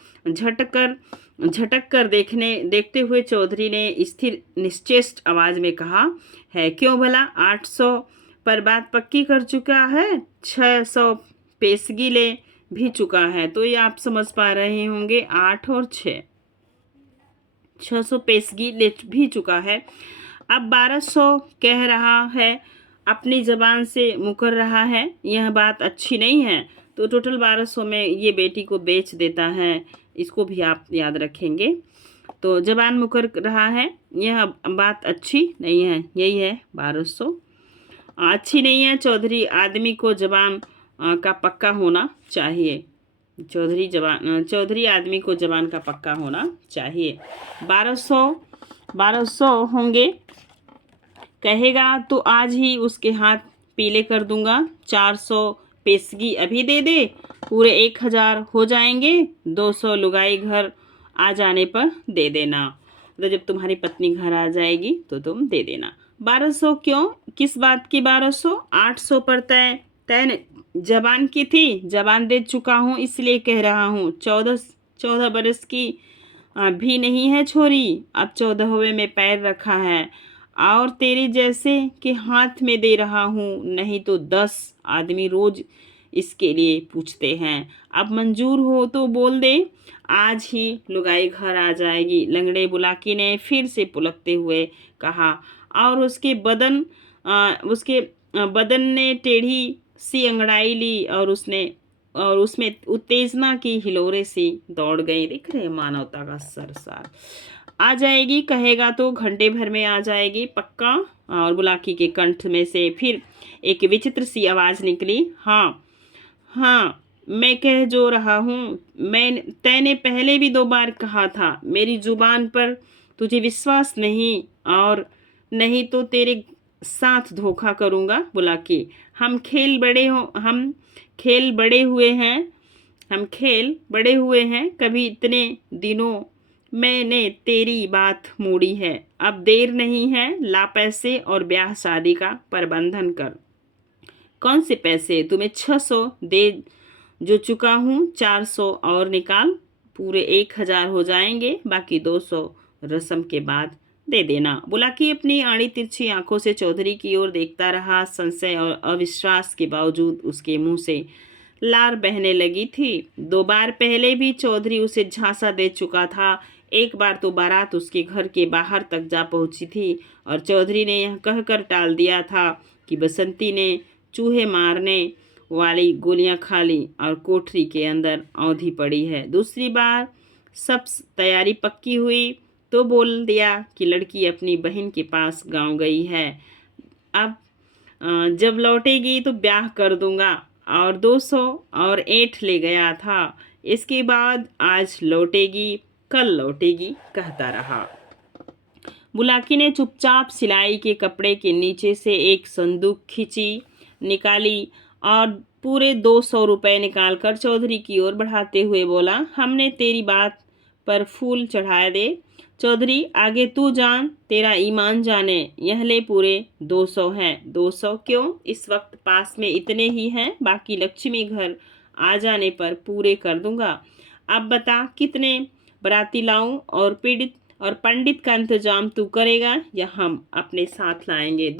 कर देखते हुए चौधरी ने स्थिर निश्चेष्ट आवाज में कहा। है क्यों भला? 800 पर बात पक्की कर चुका है, 600 पेशगी ले भी चुका है। तो ये आप समझ पा रहे होंगे, 8 और 600 पेशगी ले भी चुका है। अब 1200 कह रहा है, अपनी जबान से मुकर रहा है। यह बात अच्छी नहीं है, तो टोटल 1200 में ये बेटी को बेच देता है। इसको भी आप याद रखेंगे। तो जबान मुकर रहा है, यह बात अच्छी नहीं है, यही है 1200। अच्छी नहीं है चौधरी, आदमी को जबान का पक्का होना चाहिए। चौधरी आदमी को जबान का पक्का होना चाहिए। 1200 होंगे कहेगा तो आज ही उसके हाथ पीले कर दूंगा। 400 पेशगी अभी दे दे, पूरे 1000 हो जाएंगे। 200 लुगाई घर आ जाने पर दे देना, तो जब तुम्हारी पत्नी घर आ जाएगी तो तुम दे देना। 1200 क्यों? किस बात की 1200? 800 पर तय जबान की थी, जबान दे चुका हूँ इसलिए कह रहा हूँ। 14 बरस की भी नहीं है छोरी, अब 14वें में पैर रखा है और तेरे जैसे के हाथ में दे रहा हूँ, नहीं तो 10 आदमी रोज इसके लिए पूछते हैं। अब मंजूर हो तो बोल दे, आज ही लुगाई घर आ जाएगी। लंगड़े बुलाकी ने फिर से पुलकते हुए कहा और उसके बदन ने टेढ़ी सी अंगड़ाई ली और उसमें उत्तेजना की हिलोरे सी दौड़ गई। दिख रहे मानवता का सरसार। आ जाएगी कहेगा तो घंटे भर में आ जाएगी पक्का। और बुलाकी के कंठ में से फिर एक विचित्र सी आवाज़ निकली। हाँ हाँ, मैं कह जो रहा हूँ, तैने पहले भी 2 बार कहा था, मेरी जुबान पर तुझे विश्वास नहीं, और नहीं तो तेरे साथ धोखा करूँगा। बुलाकी, हम खेल बड़े हुए हैं, कभी इतने दिनों मैंने तेरी बात मोड़ी है। अब देर नहीं है, ला पैसे और ब्याह शादी का प्रबंधन कर। कौन से पैसे? तुम्हें 600 दे जो चुका हूँ, 400 और निकाल, पूरे 1000 हो जाएंगे, बाकी 200 रस्म के बाद दे देना। बुलाकी अपनी आड़ी तिरछी आंखों से चौधरी की ओर देखता रहा। संशय और अविश्वास के बावजूद उसके मुंह से लार बहने लगी थी। 2 बार पहले भी चौधरी उसे झांसा दे चुका था। एक बार तो बारात उसके घर के बाहर तक जा पहुंची थी और चौधरी ने यह कहकर टाल दिया था कि बसंती ने चूहे मारने वाली गोलियां खा ली और कोठरी के अंदर औंधी पड़ी है। दूसरी बार सब तैयारी पक्की हुई तो बोल दिया कि लड़की अपनी बहन के पास गांव गई है, अब जब लौटेगी तो ब्याह कर दूंगा, और 200 और 8 ले गया था। इसके बाद आज लौटेगी, कल लौटेगी कहता रहा। बुलाकी ने चुपचाप सिलाई के कपड़े के नीचे से एक संदूक निकाली और पूरे 200 रुपए निकालकर चौधरी की ओर बढ़ाते हुए बोला, हमने तेरी बात पर फूल चढ़ाए दे चौधरी, आगे तू जान, तेरा ईमान जाने। यह ले पूरे 200 हैं। 200 क्यों? इस वक्त पास में इतने ही हैं, बाकी लक्ष्मी घर आ जाने पर पूरे कर दूंगा। अब बता कितने बाराती लाऊं और पंडित का इंतजाम तू करेगा या हम अपने साथ लाएंगे?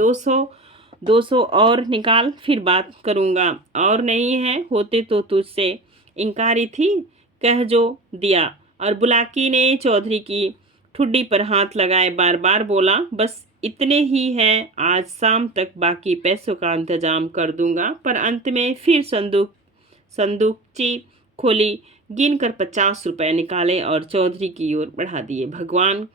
200 और निकाल, फिर बात करूंगा। और नहीं है होते तो तुझसे इनकारी थी, कह जो दिया। और बुलाकी ने चौधरी की ठुड्डी पर हाथ लगाए बार बार बोला, बस इतने ही है, आज शाम तक बाकी पैसों का इंतजाम कर दूंगा। पर अंत में फिर संदूकची खोली, गिनकर 50 रुपए निकाले और चौधरी की ओर बढ़ा दिए। भगवान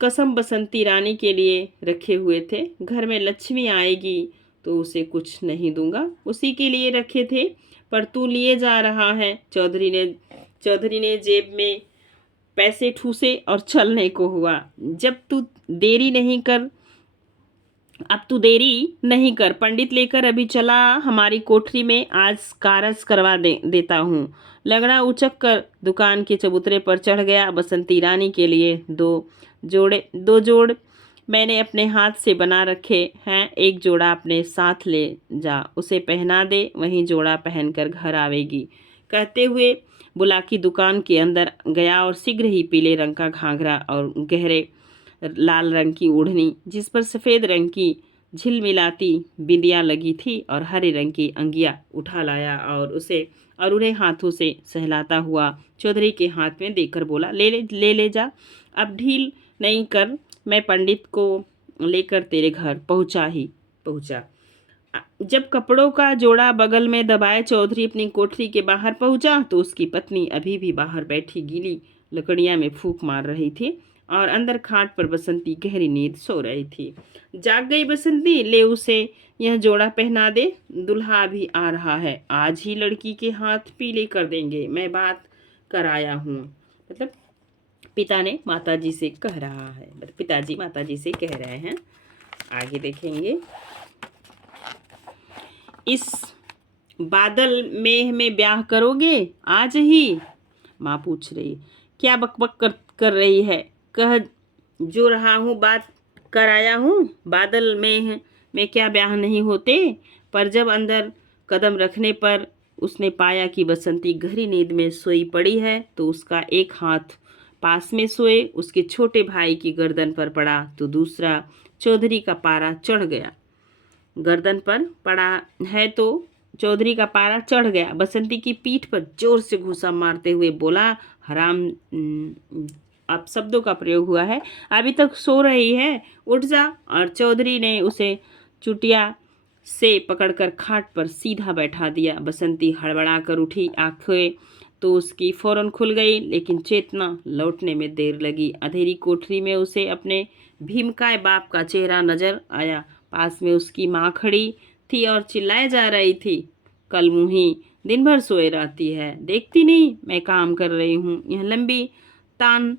कसम बसंती रानी के लिए रखे हुए थे, घर में लक्ष्मी आएगी तो उसे कुछ नहीं दूंगा, उसी के लिए रखे थे, पर तू लिए जा रहा है। चौधरी ने जेब में पैसे ठूसे और चलने को हुआ। अब तू देरी नहीं कर, पंडित लेकर अभी चला हमारी कोठरी में, आज कारज करवा देता हूँ। लगड़ा उचक कर दुकान के चबूतरे पर चढ़ गया। बसंती रानी के लिए दो जोड़ मैंने अपने हाथ से बना रखे हैं, एक जोड़ा अपने साथ ले जा, उसे पहना दे, वही जोड़ा पहनकर घर आवेगी। कहते हुए बुलाकी दुकान के अंदर गया और शीघ्र ही पीले रंग का घाघरा और गहरे लाल रंग की ओढ़नी, जिस पर सफ़ेद रंग की झिलमिलाती बिंदिया लगी थी, और हरे रंग की अंगिया उठा लाया और उन्हें हाथों से सहलाता हुआ चौधरी के हाथ में देकर बोला, ले जा, अब ढील नहीं कर, मैं पंडित को लेकर तेरे घर पहुंचा। जब कपड़ों का जोड़ा बगल में दबाए चौधरी अपनी कोठरी के बाहर पहुंचा तो उसकी पत्नी अभी भी बाहर बैठी गीली लकड़ियां में फूंक मार रही थी और अंदर खाट पर बसंती गहरी नींद सो रही थी। जाग गई बसंती, ले उसे यह जोड़ा पहना दे, दुल्हा भी आ रहा है, आज ही लड़की के हाथ पीले कर देंगे, मैं बात कर आया हूँ। मतलब पिताजी माताजी से कह रहे हैं। आगे देखेंगे। इस बादल में ब्याह करोगे आज ही? माँ पूछ रही। क्या बकबक कर रही है, कह जो रहा हूँ, बात कर आया हूँ। बादल में क्या ब्याह नहीं होते? पर जब अंदर कदम रखने पर उसने पाया कि बसंती गहरी नींद में सोई पड़ी है, तो उसका एक हाथ पास में सोए उसके छोटे भाई की गर्दन पर पड़ा, तो दूसरा चौधरी का पारा चढ़ गया। गर्दन पर पड़ा है तो चौधरी का पारा चढ़ गया। बसंती की पीठ पर जोर से घूंसा मारते हुए बोला, हराम, अब शब्दों का प्रयोग हुआ है, अभी तक सो रही है, उठ जा। और चौधरी ने उसे चुटिया से पकड़कर खाट पर सीधा बैठा दिया। बसंती हड़बड़ा कर उठी, आंखें तो उसकी फौरन खुल गई, लेकिन चेतना लौटने में देर लगी। अंधेरी कोठरी में उसे अपने भीमकाय बाप का चेहरा नजर आया। पास में उसकी माँ खड़ी थी और चिल्लाए जा रही थी, कल मुही दिन भर सोए रहती है, देखती नहीं मैं काम कर रही हूँ, यह लंबी तान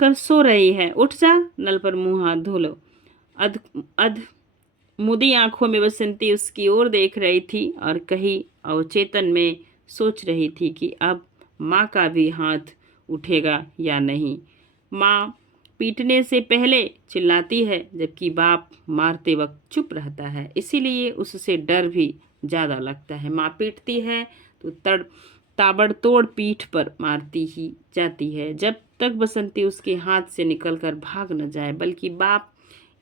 कर सो रही है, उठ जा, नल पर मुंह हाथ धो लो। अध मुदी आंखों में बसंती उसकी ओर देख रही थी और कहीं अवचेतन में सोच रही थी कि अब माँ का भी हाथ उठेगा या नहीं। माँ पीटने से पहले चिल्लाती है, जबकि बाप मारते वक्त चुप रहता है, इसीलिए उससे डर भी ज़्यादा लगता है। माँ पीटती है तो ताबड़तोड़ पीठ पर मारती ही जाती है, जब तक बसंती उसके हाथ से निकलकर भाग न जाए। बल्कि बाप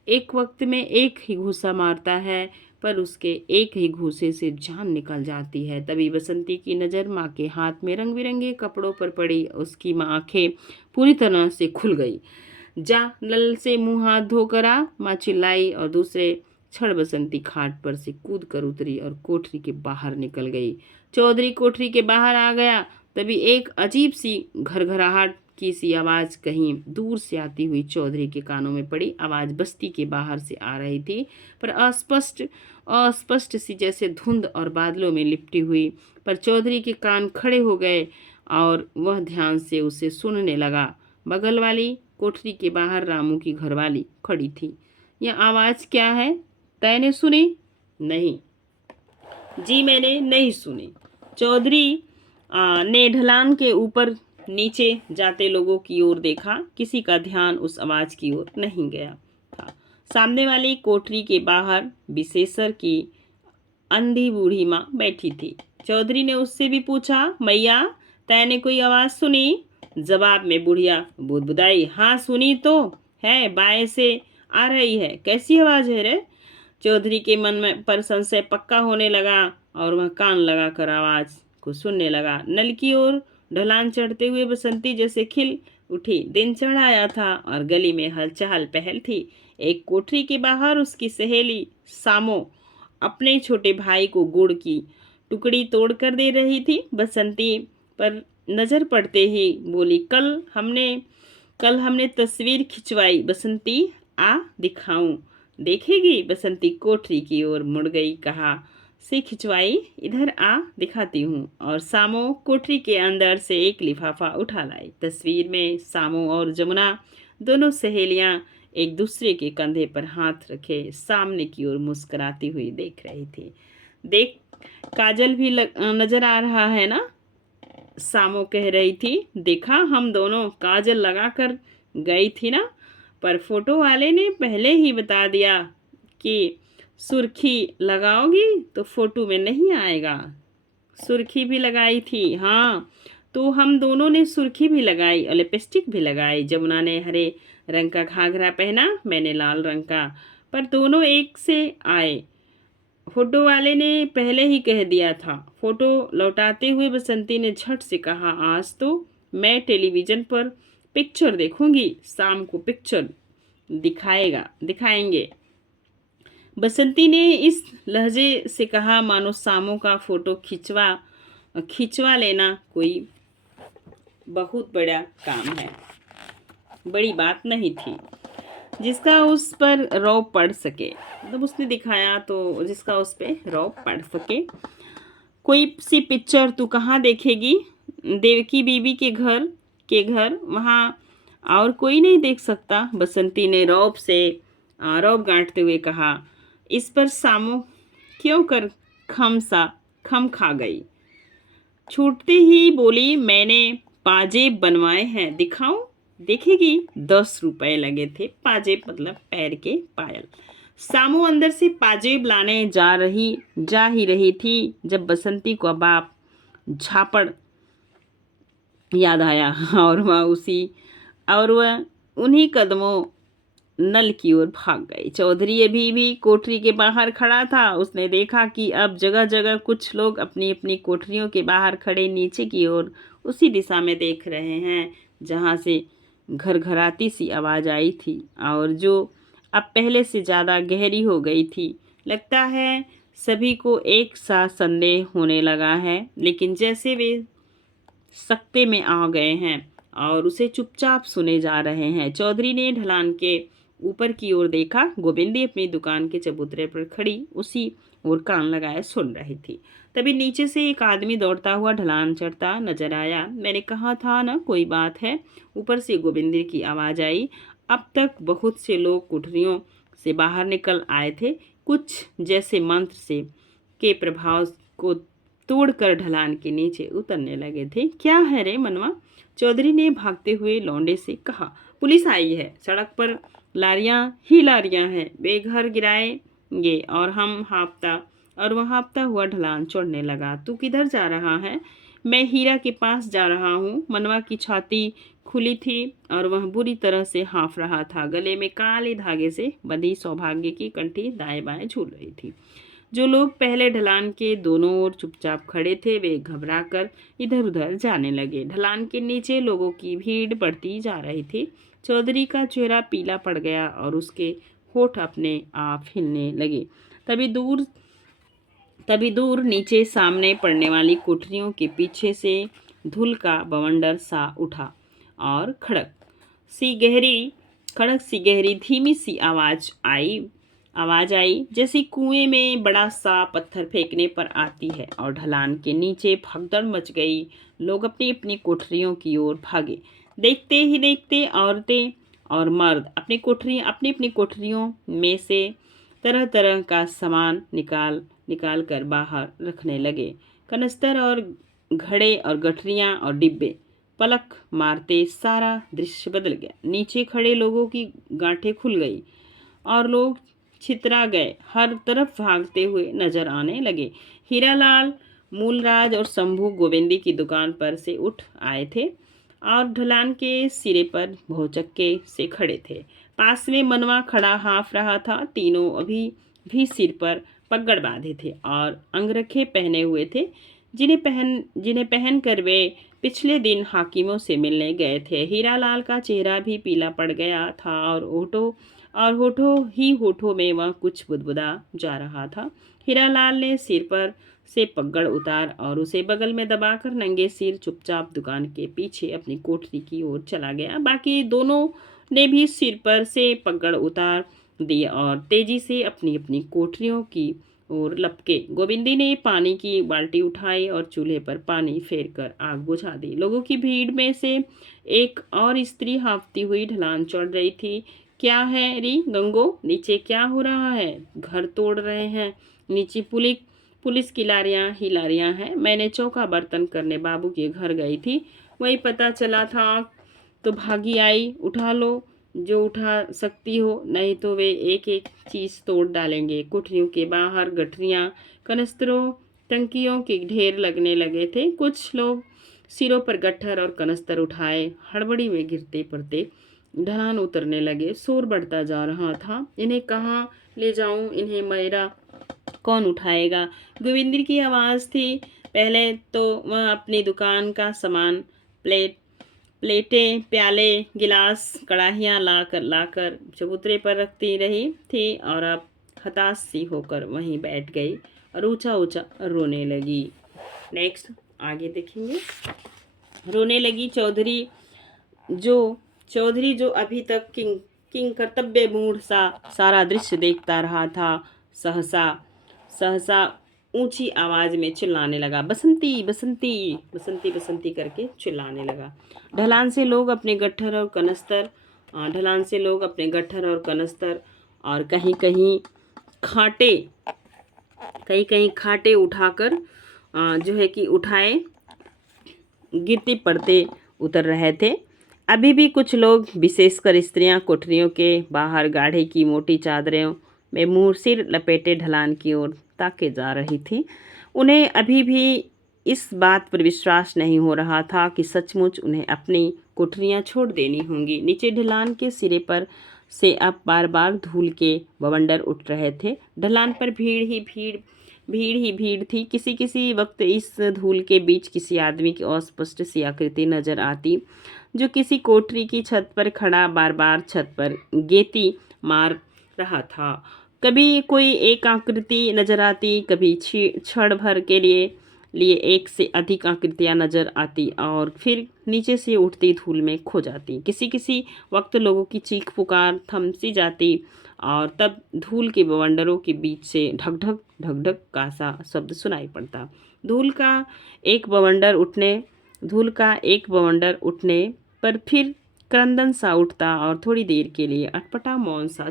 एक वक्त में एक ही घूंसा मारता है, पर उसके एक ही घूंसे से जान निकल जाती है। तभी बसंती की नज़र माँ के हाथ में रंग बिरंगे कपड़ों पर पड़ी। उसकी माँ आंखें पूरी तरह से खुल गई। जा, नल से मुंह हाथ धोकर आ, माँ चिल्लाई, और दूसरे क्षण बसंती खाट पर से कूद कर उतरी और कोठरी के बाहर निकल गई। चौधरी कोठरी के बाहर आ गया, तभी एक अजीब सी घरघराहट की सी आवाज़ कहीं दूर से आती हुई चौधरी के कानों में पड़ी। आवाज़ बस्ती के बाहर से आ रही थी, पर अस्पष्ट सी, जैसे धुंध और बादलों में लिपटी हुई। पर चौधरी के कान खड़े हो गए और वह ध्यान से उसे सुनने लगा। बगल वाली कोठरी के बाहर रामू की घरवाली खड़ी थी। यह आवाज़ क्या है, तैने सुनी? नहीं जी, मैंने नहीं सुनी। चौधरी ने ढलान के ऊपर नीचे जाते लोगों की ओर देखा, किसी का ध्यान उस आवाज़ की ओर नहीं गया था। सामने वाली कोठरी के बाहर विशेषर की अंधी बूढ़ी माँ बैठी थी। चौधरी ने उससे भी पूछा, मैया तैने कोई आवाज़ सुनी? जवाब में बुढ़िया बुदबुदाई, हाँ सुनी तो है, बाएं से आ रही है। कैसी आवाज़ है रे? चौधरी के मन में पर संशय पक्का होने लगा और वह कान लगाकर आवाज़ को सुनने लगा। नल की ओर ढलान चढ़ते हुए बसंती जैसे खिल उठी। दिन चढ़ आया था और गली में चहल पहल थी। एक कोठरी के बाहर उसकी सहेली सामो अपने छोटे भाई को गुड़ की टुकड़ी तोड़ कर दे रही थी। बसंती पर नजर पड़ते ही बोली, कल हमने तस्वीर खिंचवाई, बसंती आ दिखाऊं। देखेगी? बसंती कोठरी की ओर मुड़ गई। कहा से खिंचवाई? इधर आ, दिखाती हूँ। और सामो कोठरी के अंदर से एक लिफाफा उठा लाई। तस्वीर में सामो और जमुना दोनों सहेलियां एक दूसरे के कंधे पर हाथ रखे सामने की ओर मुस्कुराती हुई देख रही थी। देख, काजल भी नजर आ रहा है ना? सामो कह रही थी। देखा, हम दोनों काजल लगाकर गई थी ना, पर फोटो वाले ने पहले ही बता दिया कि सुर्खी लगाओगी तो फोटो में नहीं आएगा। सुर्खी भी लगाई थी? हाँ, तो हम दोनों ने सुर्खी भी लगाई और लिपस्टिक भी लगाई। जमुना ने हरे रंग का घाघरा पहना, मैंने लाल रंग का, पर दोनों एक से आए। फोटो वाले ने पहले ही कह दिया था। फोटो लौटाते हुए बसंती ने झट से कहा, आज तो मैं टेलीविजन पर पिक्चर देखूंगी, शाम को पिक्चर दिखाएंगे। बसंती ने इस लहजे से कहा मानो सामो का फोटो खिंचवा लेना कोई बहुत बड़ा काम है, बड़ी बात नहीं थी जिसका उस पर रौब पड़ सके। मतलब उसने दिखाया तो जिसका उस पर रौब पड़ सके। कोई सी पिक्चर तू कहाँ देखेगी? देवकी बीबी के घर वहाँ और कोई नहीं देख सकता। बसंती ने रौब गांठते हुए कहा। इस पर सामो क्यों कर खम खा गई। छूटते ही बोली, मैंने पाजेब बनवाए हैं, दिखाऊं? देखेगी? 10 रुपए लगे थे। पाजेब मतलब पैर के पायल। सामू अंदर से पाजेब लाने जा ही रही थी जब बसंती को बाप झापड़ याद आया और वह उन्हीं कदमों नल की ओर भाग गई। चौधरी अभी भी कोठरी के बाहर खड़ा था। उसने देखा कि अब जगह जगह कुछ लोग अपनी अपनी कोठरियों के बाहर खड़े नीचे की ओर उसी दिशा में देख रहे हैं जहां से घरघराती सी आवाज आई थी और जो अब पहले से ज़्यादा गहरी हो गई थी। लगता है सभी को एक सा संदेह होने लगा है, लेकिन जैसे वे सकते में आ गए हैं और उसे चुपचाप सुने जा रहे हैं। चौधरी ने ढलान के ऊपर की ओर देखा। गोविंदी अपनी दुकान के चबूतरे पर खड़ी उसी ओर कान लगाए सुन रही थी। तभी नीचे से एक आदमी दौड़ता हुआ ढलान चढ़ता नजर आया। मैंने कहा था ना कोई बात है, ऊपर से गोविंदी की आवाज आई। अब तक बहुत से लोग कुठरियों से बाहर निकल आए थे, कुछ जैसे मंत्र से के प्रभाव को तोड़कर ढलान के नीचे उतरने लगे थे। क्या है रे मनवा? चौधरी ने भागते हुए लौंडे से कहा। पुलिस आई है, सड़क पर लारियां हैं, वे घर गिराएंगे और वह हाँफता हुआ ढलान चढ़ने लगा। तू किधर जा रहा है? मैं हीरा के पास जा रहा हूँ। मनवा की छाती खुली थी और वह बुरी तरह से हाँफ रहा था। गले में काले धागे से बंधी सौभाग्य की कंठी दाएं बाएं झूल रही थी। जो लोग पहले ढलान के दोनों ओर चुपचाप खड़े थे वे घबराकर इधर उधर जाने लगे। ढलान के नीचे लोगों की भीड़ बढ़ती जा रही थी। चौधरी का चेहरा पीला पड़ गया और उसके होठ अपने आप हिलने लगे। तभी दूर नीचे सामने पड़ने वाली कोठरियों के पीछे से धूल का बवंडर सा उठा और खड़क सी गहरी धीमी सी आवाज आई जैसे कुएं में बड़ा सा पत्थर फेंकने पर आती है। और ढलान के नीचे भगदड़ मच गई। लोग अपनी अपनी कोठरियों की ओर भागे। देखते ही देखते औरतें और मर्द अपनी अपनी कोठरियों में से तरह तरह का सामान निकाल कर बाहर रखने लगे। कनस्तर और घड़े और गठरियां और डिब्बे पलक मारते सारा दृश्य बदल गया। नीचे खड़े लोगों की गांठें खुल गई और लोग छितरा गए, हर तरफ भागते हुए नजर आने लगे। हीरालाल मूलराज और शंभू गोविंदी की दुकान पर से उठ आए थे और ढलान के सिरे पर भौचक्के से खड़े थे। पास में मनवा खड़ा हाँफ रहा था। तीनों अभी भी सिर पर पगड़ बांधे थे और अंगरखे पहने हुए थे, जिन्हें पहन कर वे पिछले दिन हाकिमों से मिलने गए थे। हीरालाल का चेहरा भी पीला पड़ गया था और होठों में वह कुछ बुदबुदा जा रहा था। हीरालाल ने सिर पर से पगड़ उतार और उसे बगल में दबाकर नंगे सिर चुपचाप दुकान के पीछे अपनी कोठरी की ओर चला गया। बाकी दोनों ने भी सिर पर से पगड़ उतार दी और तेजी से अपनी अपनी कोठरियों की ओर लपके। गोविंदी ने पानी की बाल्टी उठाई और चूल्हे पर पानी फेर कर आग बुझा दी। लोगों की भीड़ में से एक और स्त्री हाँफती हुई ढलान चढ़ रही थी। क्या है री गंगो, नीचे क्या हो रहा है? घर तोड़ रहे हैं। नीचे पुलिस की लारियां ही लारियां हैं। मैंने चौका बर्तन करने बाबू के घर गई थी, वही पता चला था तो भागी आई। उठा लो जो उठा सकती हो, नहीं तो वे एक एक चीज तोड़ डालेंगे। कोठरियों के बाहर गठरियां, कनस्तरों, टंकियों के ढेर लगने लगे थे। कुछ लोग सिरों पर गट्ठर और कनस्तर उठाए हड़बड़ी में गिरते पड़ते ढलान उतरने लगे। शोर बढ़ता जा रहा था। इन्हें कहाँ ले जाऊं, इन्हें मेरा कौन उठाएगा? गोविंद की आवाज़ थी। पहले तो वह अपनी दुकान का सामान प्लेटें, प्याले, गिलास, कड़ाहियाँ लाकर चबूतरे पर रखती रही थी और अब हताश सी होकर वहीं बैठ गई और ऊंचा ऊंचा रोने लगी। नेक्स्ट आगे देखेंगे। रोने लगी चौधरी जो अभी तक किंग कर्तव्य मूढ़ सा सारा दृश्य देखता रहा था, सहसा ऊंची आवाज में चिल्लाने लगा। बसंती बसंती बसंती बसंती करके चिल्लाने लगा। ढलान से लोग अपने गट्ठर और कनस्तर और कहीं कहीं खाटे उठाकर जो है कि उठाए गिरते पड़ते उतर रहे थे। अभी भी कुछ लोग, विशेषकर स्त्रियां, कोठरियों के बाहर गाढ़े की मोटी चादरों में मुंह सिर लपेटे ढलान की ओर ताके जा रही थी। उन्हें अभी भी इस बात पर विश्वास नहीं हो रहा था कि सचमुच उन्हें अपनी कोठरियां छोड़ देनी होंगी। नीचे ढलान के सिरे पर से अब बार बार धूल के बवंडर उठ रहे थे। ढलान पर भीड़ थी। किसी वक्त इस धूल के बीच किसी आदमी की अस्पष्ट सी आकृति नजर आती, जो किसी कोठरी की छत पर खड़ा बार बार छत पर गेती मार रहा था। कभी कोई एक आकृति नजर आती, कभी क्षण भर के लिए एक से अधिक आकृतियां नजर आती और फिर नीचे से उठती धूल में खो जाती। किसी वक्त लोगों की चीख पुकार थम सी जाती और तब धूल के बवंडरों के बीच से ढक ढक का सा शब्द सुनाई पड़ता। धूल का एक बवंडर उठने पर फिर क्रंदन सा उठता और थोड़ी देर के लिए अटपटा मौन सा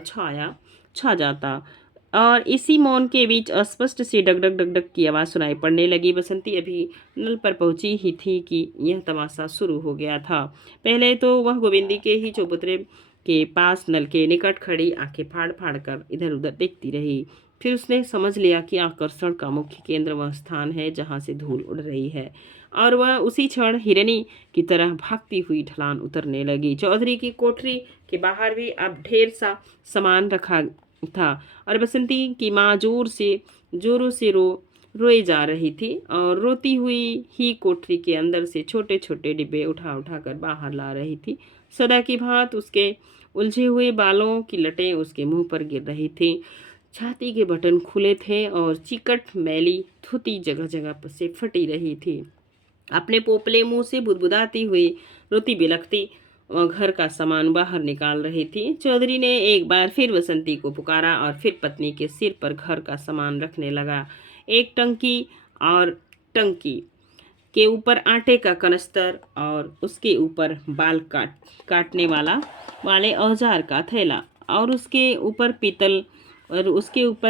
छा जाता और इसी मौन के बीच अस्पष्ट सी डगडग की आवाज़ सुनाई पड़ने लगी। बसंती अभी नल पर पहुंची ही थी कि यह तमाशा शुरू हो गया था। पहले तो वह गोविंदी के ही चौबूतरे के पास नल के निकट खड़ी आंखें फाड़ कर इधर उधर देखती रही। फिर उसने समझ लिया कि आकर्षण का मुख्य केंद्र वह स्थान है जहाँ से धूल उड़ रही है और वह उसी क्षण हिरनी की तरह भागती हुई ढलान उतरने लगी। चौधरी की कोठरी के बाहर भी अब ढेर सा सामान रखा था और बसंती की माँ जोरों से रोए जा रही थी और रोती हुई ही कोठरी के अंदर से छोटे छोटे डिब्बे उठा कर बाहर ला रही थी। सदा की भांति उसके उलझे हुए बालों की लटें उसके मुंह पर गिर रही थी। छाती के बटन खुले थे और चिकट मैली धुती जगह जगह से फटी रही थी। अपने पोपले मुंह से बुदबुदाती हुई रोती बिलखती घर का सामान बाहर निकाल रही थी। चौधरी ने एक बार फिर बसंती को पुकारा और फिर पत्नी के सिर पर घर का सामान रखने लगा। एक टंकी के ऊपर आटे का कनस्तर और उसके ऊपर बाल काटने वाले औजार का थैला और उसके ऊपर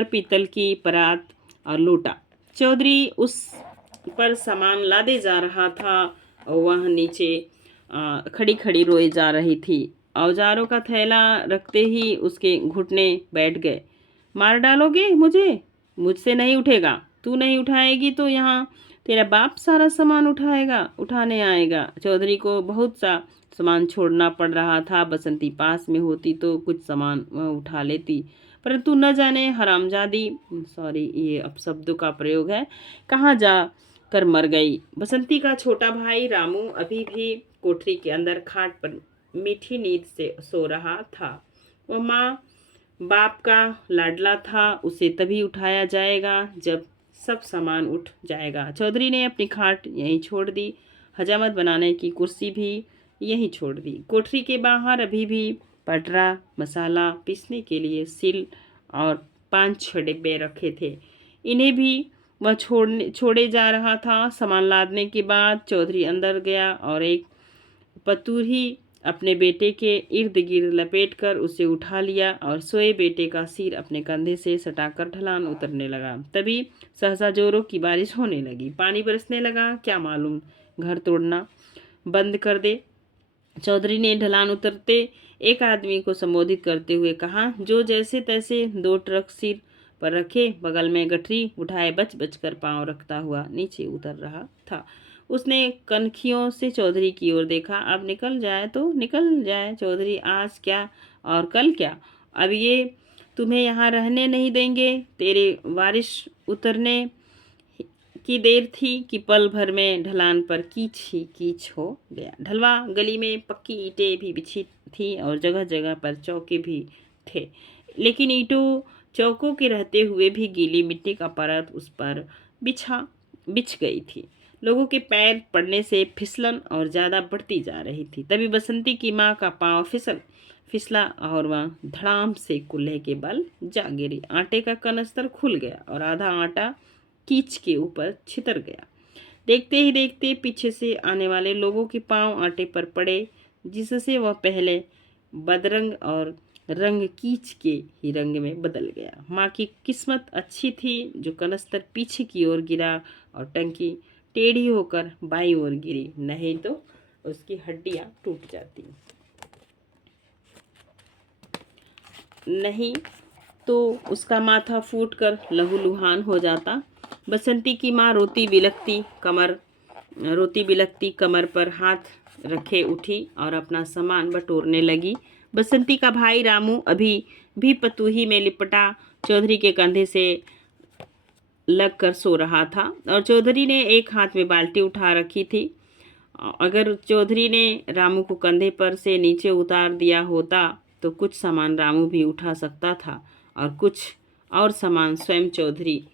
पीतल की परात और लोटा। चौधरी उस पर सामान लादे जा रहा था और वह नीचे खड़ी रोए जा रही थी। औजारों का थैला रखते ही उसके घुटने बैठ गए। मार डालोगे मुझे? मुझसे नहीं उठेगा। तू नहीं उठाएगी तो यहाँ तेरा बाप सारा सामान उठाने आएगा। चौधरी को बहुत सा सामान छोड़ना पड़ रहा था। बसंती पास में होती तो कुछ सामान वह उठा लेती, परंतु न जाने हरामजादी, सॉरी ये अपशब्दों का प्रयोग है, कहाँ जा कर मर गई। बसंती का छोटा भाई रामू अभी भी कोठरी के अंदर खाट पर मीठी नींद से सो रहा था। वह माँ बाप का लाडला था, उसे तभी उठाया जाएगा जब सब सामान उठ जाएगा। चौधरी ने अपनी खाट यहीं छोड़ दी, हजामत बनाने की कुर्सी भी यहीं छोड़ दी। कोठरी के बाहर अभी भी पटरा मसाला पीसने के लिए सिल और 5-6 डिब्बे रखे थे, इन्हें भी वह छोड़े जा रहा था। सामान लादने के बाद चौधरी अंदर गया और एक पतूही अपने बेटे के इर्द गिर्द लपेट कर उसे उठा लिया और सोए बेटे का सिर अपने कंधे से सटाकर ढलान उतरने लगा। तभी सहसा जोरों की बारिश होने लगी, पानी बरसने लगा। क्या मालूम घर तोड़ना बंद कर दे। चौधरी ने ढलान उतरते एक आदमी को संबोधित करते हुए कहा, जो जैसे तैसे 2 ट्रक सिर पर रखे, बगल में गठरी उठाए बच बच कर पांव रखता हुआ नीचे उतर रहा था। उसने कनखियों से चौधरी की ओर देखा। अब निकल जाए तो निकल जाए चौधरी, आज क्या और कल क्या। अब ये तुम्हें यहाँ रहने नहीं देंगे। तेरे वारिस उतरने की देर थी कि पल भर में ढलान पर कीच ही कीच हो गया। ढलवा गली में पक्की ईंटें भी बिछी थी और जगह जगह पर चौके भी थे, लेकिन ईंटों चौकों के रहते हुए भी गीली मिट्टी का परत उस पर बिछ गई थी। लोगों के पैर पड़ने से फिसलन और ज़्यादा बढ़ती जा रही थी। तभी बसंती की माँ का पाँव फिसला और वह धड़ाम से कूल्हे के बल जा गिरी। आटे का कनस्तर खुल गया और आधा आटा कीच के ऊपर छितर गया। देखते ही देखते पीछे से आने वाले लोगों के पांव आटे पर पड़े, जिससे वह पहले बदरंग और रंग कीच के ही रंग में बदल गया। माँ की किस्मत अच्छी थी जो कनस्तर पीछे की ओर गिरा और टंकी टेढ़ी होकर बाईं ओर गिरी, नहीं तो उसकी हड्डियां टूट जाती, नहीं तो उसका माथा फूटकर लहूलुहान हो जाता। बसंती की माँ रोती बिलखती कमर पर हाथ रखे उठी और अपना सामान बटोरने लगी। बसंती का भाई रामू अभी भी पतूही में लिपटा चौधरी के कंधे से लग कर सो रहा था और चौधरी ने एक हाथ में बाल्टी उठा रखी थी। अगर चौधरी ने रामू को कंधे पर से नीचे उतार दिया होता तो कुछ सामान रामू भी उठा सकता था और कुछ और सामान स्वयं चौधरी,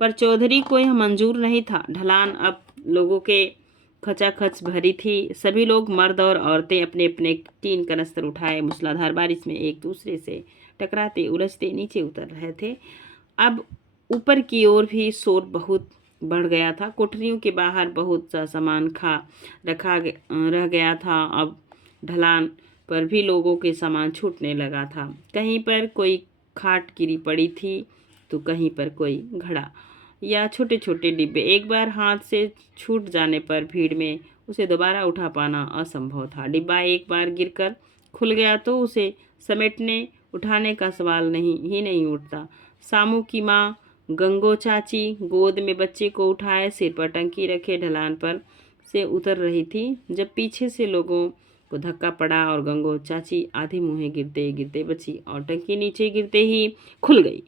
पर चौधरी को यह मंजूर नहीं था। ढलान अब लोगों के खचाखच भरी थी। सभी लोग मर्द और औरतें अपने अपने 3 कनस्तर उठाए मूसलाधार बारिश में एक दूसरे से टकराते उलझते नीचे उतर रहे थे। अब ऊपर की ओर भी शोर बहुत बढ़ गया था। कोठरियों के बाहर बहुत सा सामान रह गया था। अब ढलान पर भी लोगों के सामान छूटने लगा था। कहीं पर कोई खाट गिरी पड़ी थी तो कहीं पर कोई घड़ा या छोटे छोटे डिब्बे। एक बार हाथ से छूट जाने पर भीड़ में उसे दोबारा उठा पाना असंभव था। डिब्बा एक बार गिरकर खुल गया तो उसे समेटने उठाने का सवाल नहीं उठता। सामू की माँ गंगो चाची गोद में बच्चे को उठाए सिर पर टंकी रखे ढलान पर से उतर रही थी, जब पीछे से लोगों को धक्का पड़ा और गंगो चाची आधे मुँहे गिरते गिरते बची और टंकी नीचे गिरते ही खुल गई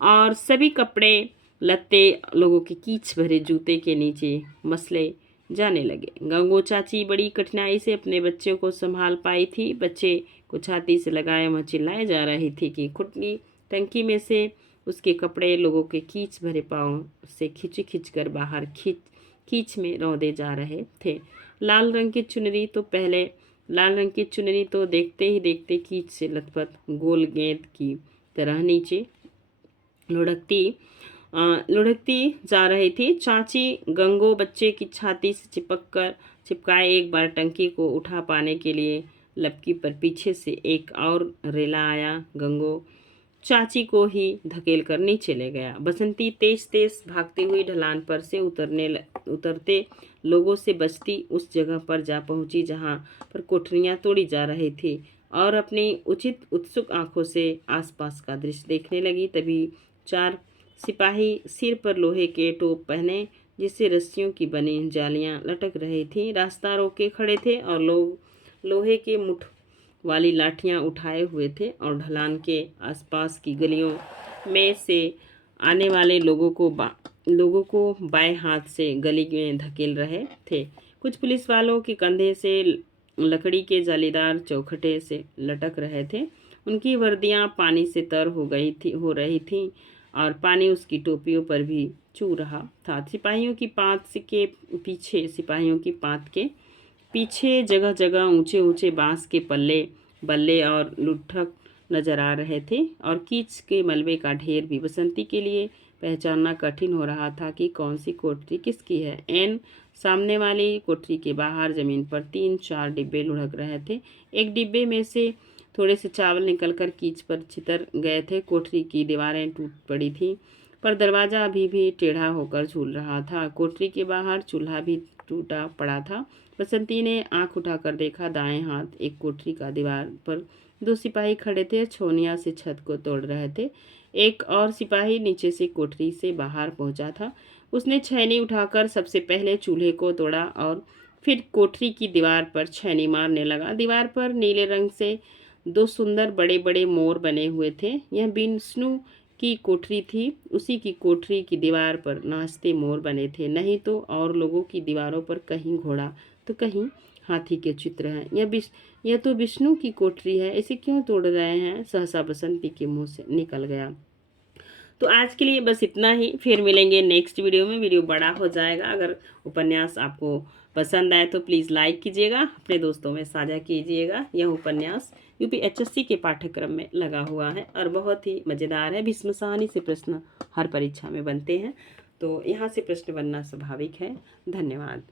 और सभी कपड़े लत्ते लोगों के कीच भरे जूते के नीचे मसले जाने लगे। गंगो चाची बड़ी कठिनाई से अपने बच्चे को संभाल पाई थी। बच्चे को छाती से लगाए वह चिल्लाए जा रही थी कि खुटनी टंकी में से उसके कपड़े लोगों के कीच भरे पाँव से खींच कर बाहर खींच में रौंदे जा रहे थे। लाल रंग की चुनरी तो देखते ही देखते कीच से लथपथ गोल गेंद की तरह नीचे लुढ़कती जा रही थी। चाची गंगो बच्चे की छाती से चिपकाए एक बार टंकी को उठा पाने के लिए लपकी, पर पीछे से एक और रेला आया। गंगो चाची को ही धकेल कर नीचे ले गया। बसंती तेज तेज भागती हुई ढलान पर से उतरते लोगों से बचती उस जगह पर जा पहुंची जहां पर कोठरियां तोड़ी जा रही थी और अपनी उचित उत्सुक आंखों से आसपास का दृश्य देखने लगी। तभी 4 सिपाही सिर पर लोहे के टोप पहने जिससे रस्सियों की बनी जालियां लटक रही थीं। रास्ता रोके खड़े थे और लोग लोहे के मुठ वाली लाठियां उठाए हुए थे और ढलान के आसपास की गलियों में से आने वाले लोगों को बाएं हाथ से गली में धकेल रहे थे। कुछ पुलिस वालों के कंधे से लकड़ी के जालीदार चौखटे से लटक रहे थे। उनकी वर्दियां पानी से तर हो रही थीं और पानी उसकी टोपियों पर भी चू रहा था। सिपाहियों की पात के पीछे जगह जगह ऊंचे ऊंचे बांस के बल्ले और लुठक नजर आ रहे थे और कीच के मलबे का ढेर भी। बसंती के लिए पहचानना कठिन हो रहा था कि कौन सी कोठरी किसकी है। सामने वाली कोठरी के बाहर जमीन पर 3-4 डिब्बे लुढ़क रहे थे। एक डिब्बे में से थोड़े से चावल निकलकर कीच पर छितर गए थे। कोठरी की दीवारें टूट पड़ी थीं, पर दरवाजा अभी भी टेढ़ा होकर झूल रहा था। कोठरी के बाहर चूल्हा भी टूटा पड़ा था। बसंती ने आंख उठाकर देखा। दाएं हाथ एक कोठरी का दीवार पर 2 सिपाही खड़े थे, छौनिया से छत को तोड़ रहे थे। एक और सिपाही नीचे से कोठरी से बाहर पहुंचा था। उसने छेनी उठाकर सबसे पहले चूल्हे को तोड़ा और फिर कोठरी की दीवार पर छेनी मारने लगा। दीवार पर नीले रंग से 2 सुंदर बड़े बड़े मोर बने हुए थे। यह विष्णु की कोठरी थी। उसी की कोठरी की दीवार पर नाचते मोर बने थे। नहीं तो और लोगों की दीवारों पर कहीं घोड़ा तो कहीं हाथी के चित्र हैं। यह तो विष्णु की कोठरी है, इसे क्यों तोड़ रहे हैं? सहसा बसंती के मुंह से निकल गया। तो आज के लिए बस इतना ही। फिर मिलेंगे नेक्स्ट वीडियो में। वीडियो बड़ा हो जाएगा। अगर उपन्यास आपको पसंद आए तो प्लीज़ लाइक कीजिएगा, अपने दोस्तों में साझा कीजिएगा। यह उपन्यास यूपीएचएससी के पाठ्यक्रम में लगा हुआ है और बहुत ही मज़ेदार है। भीष्म साहनी से प्रश्न हर परीक्षा में बनते हैं, तो यहाँ से प्रश्न बनना स्वाभाविक है। धन्यवाद।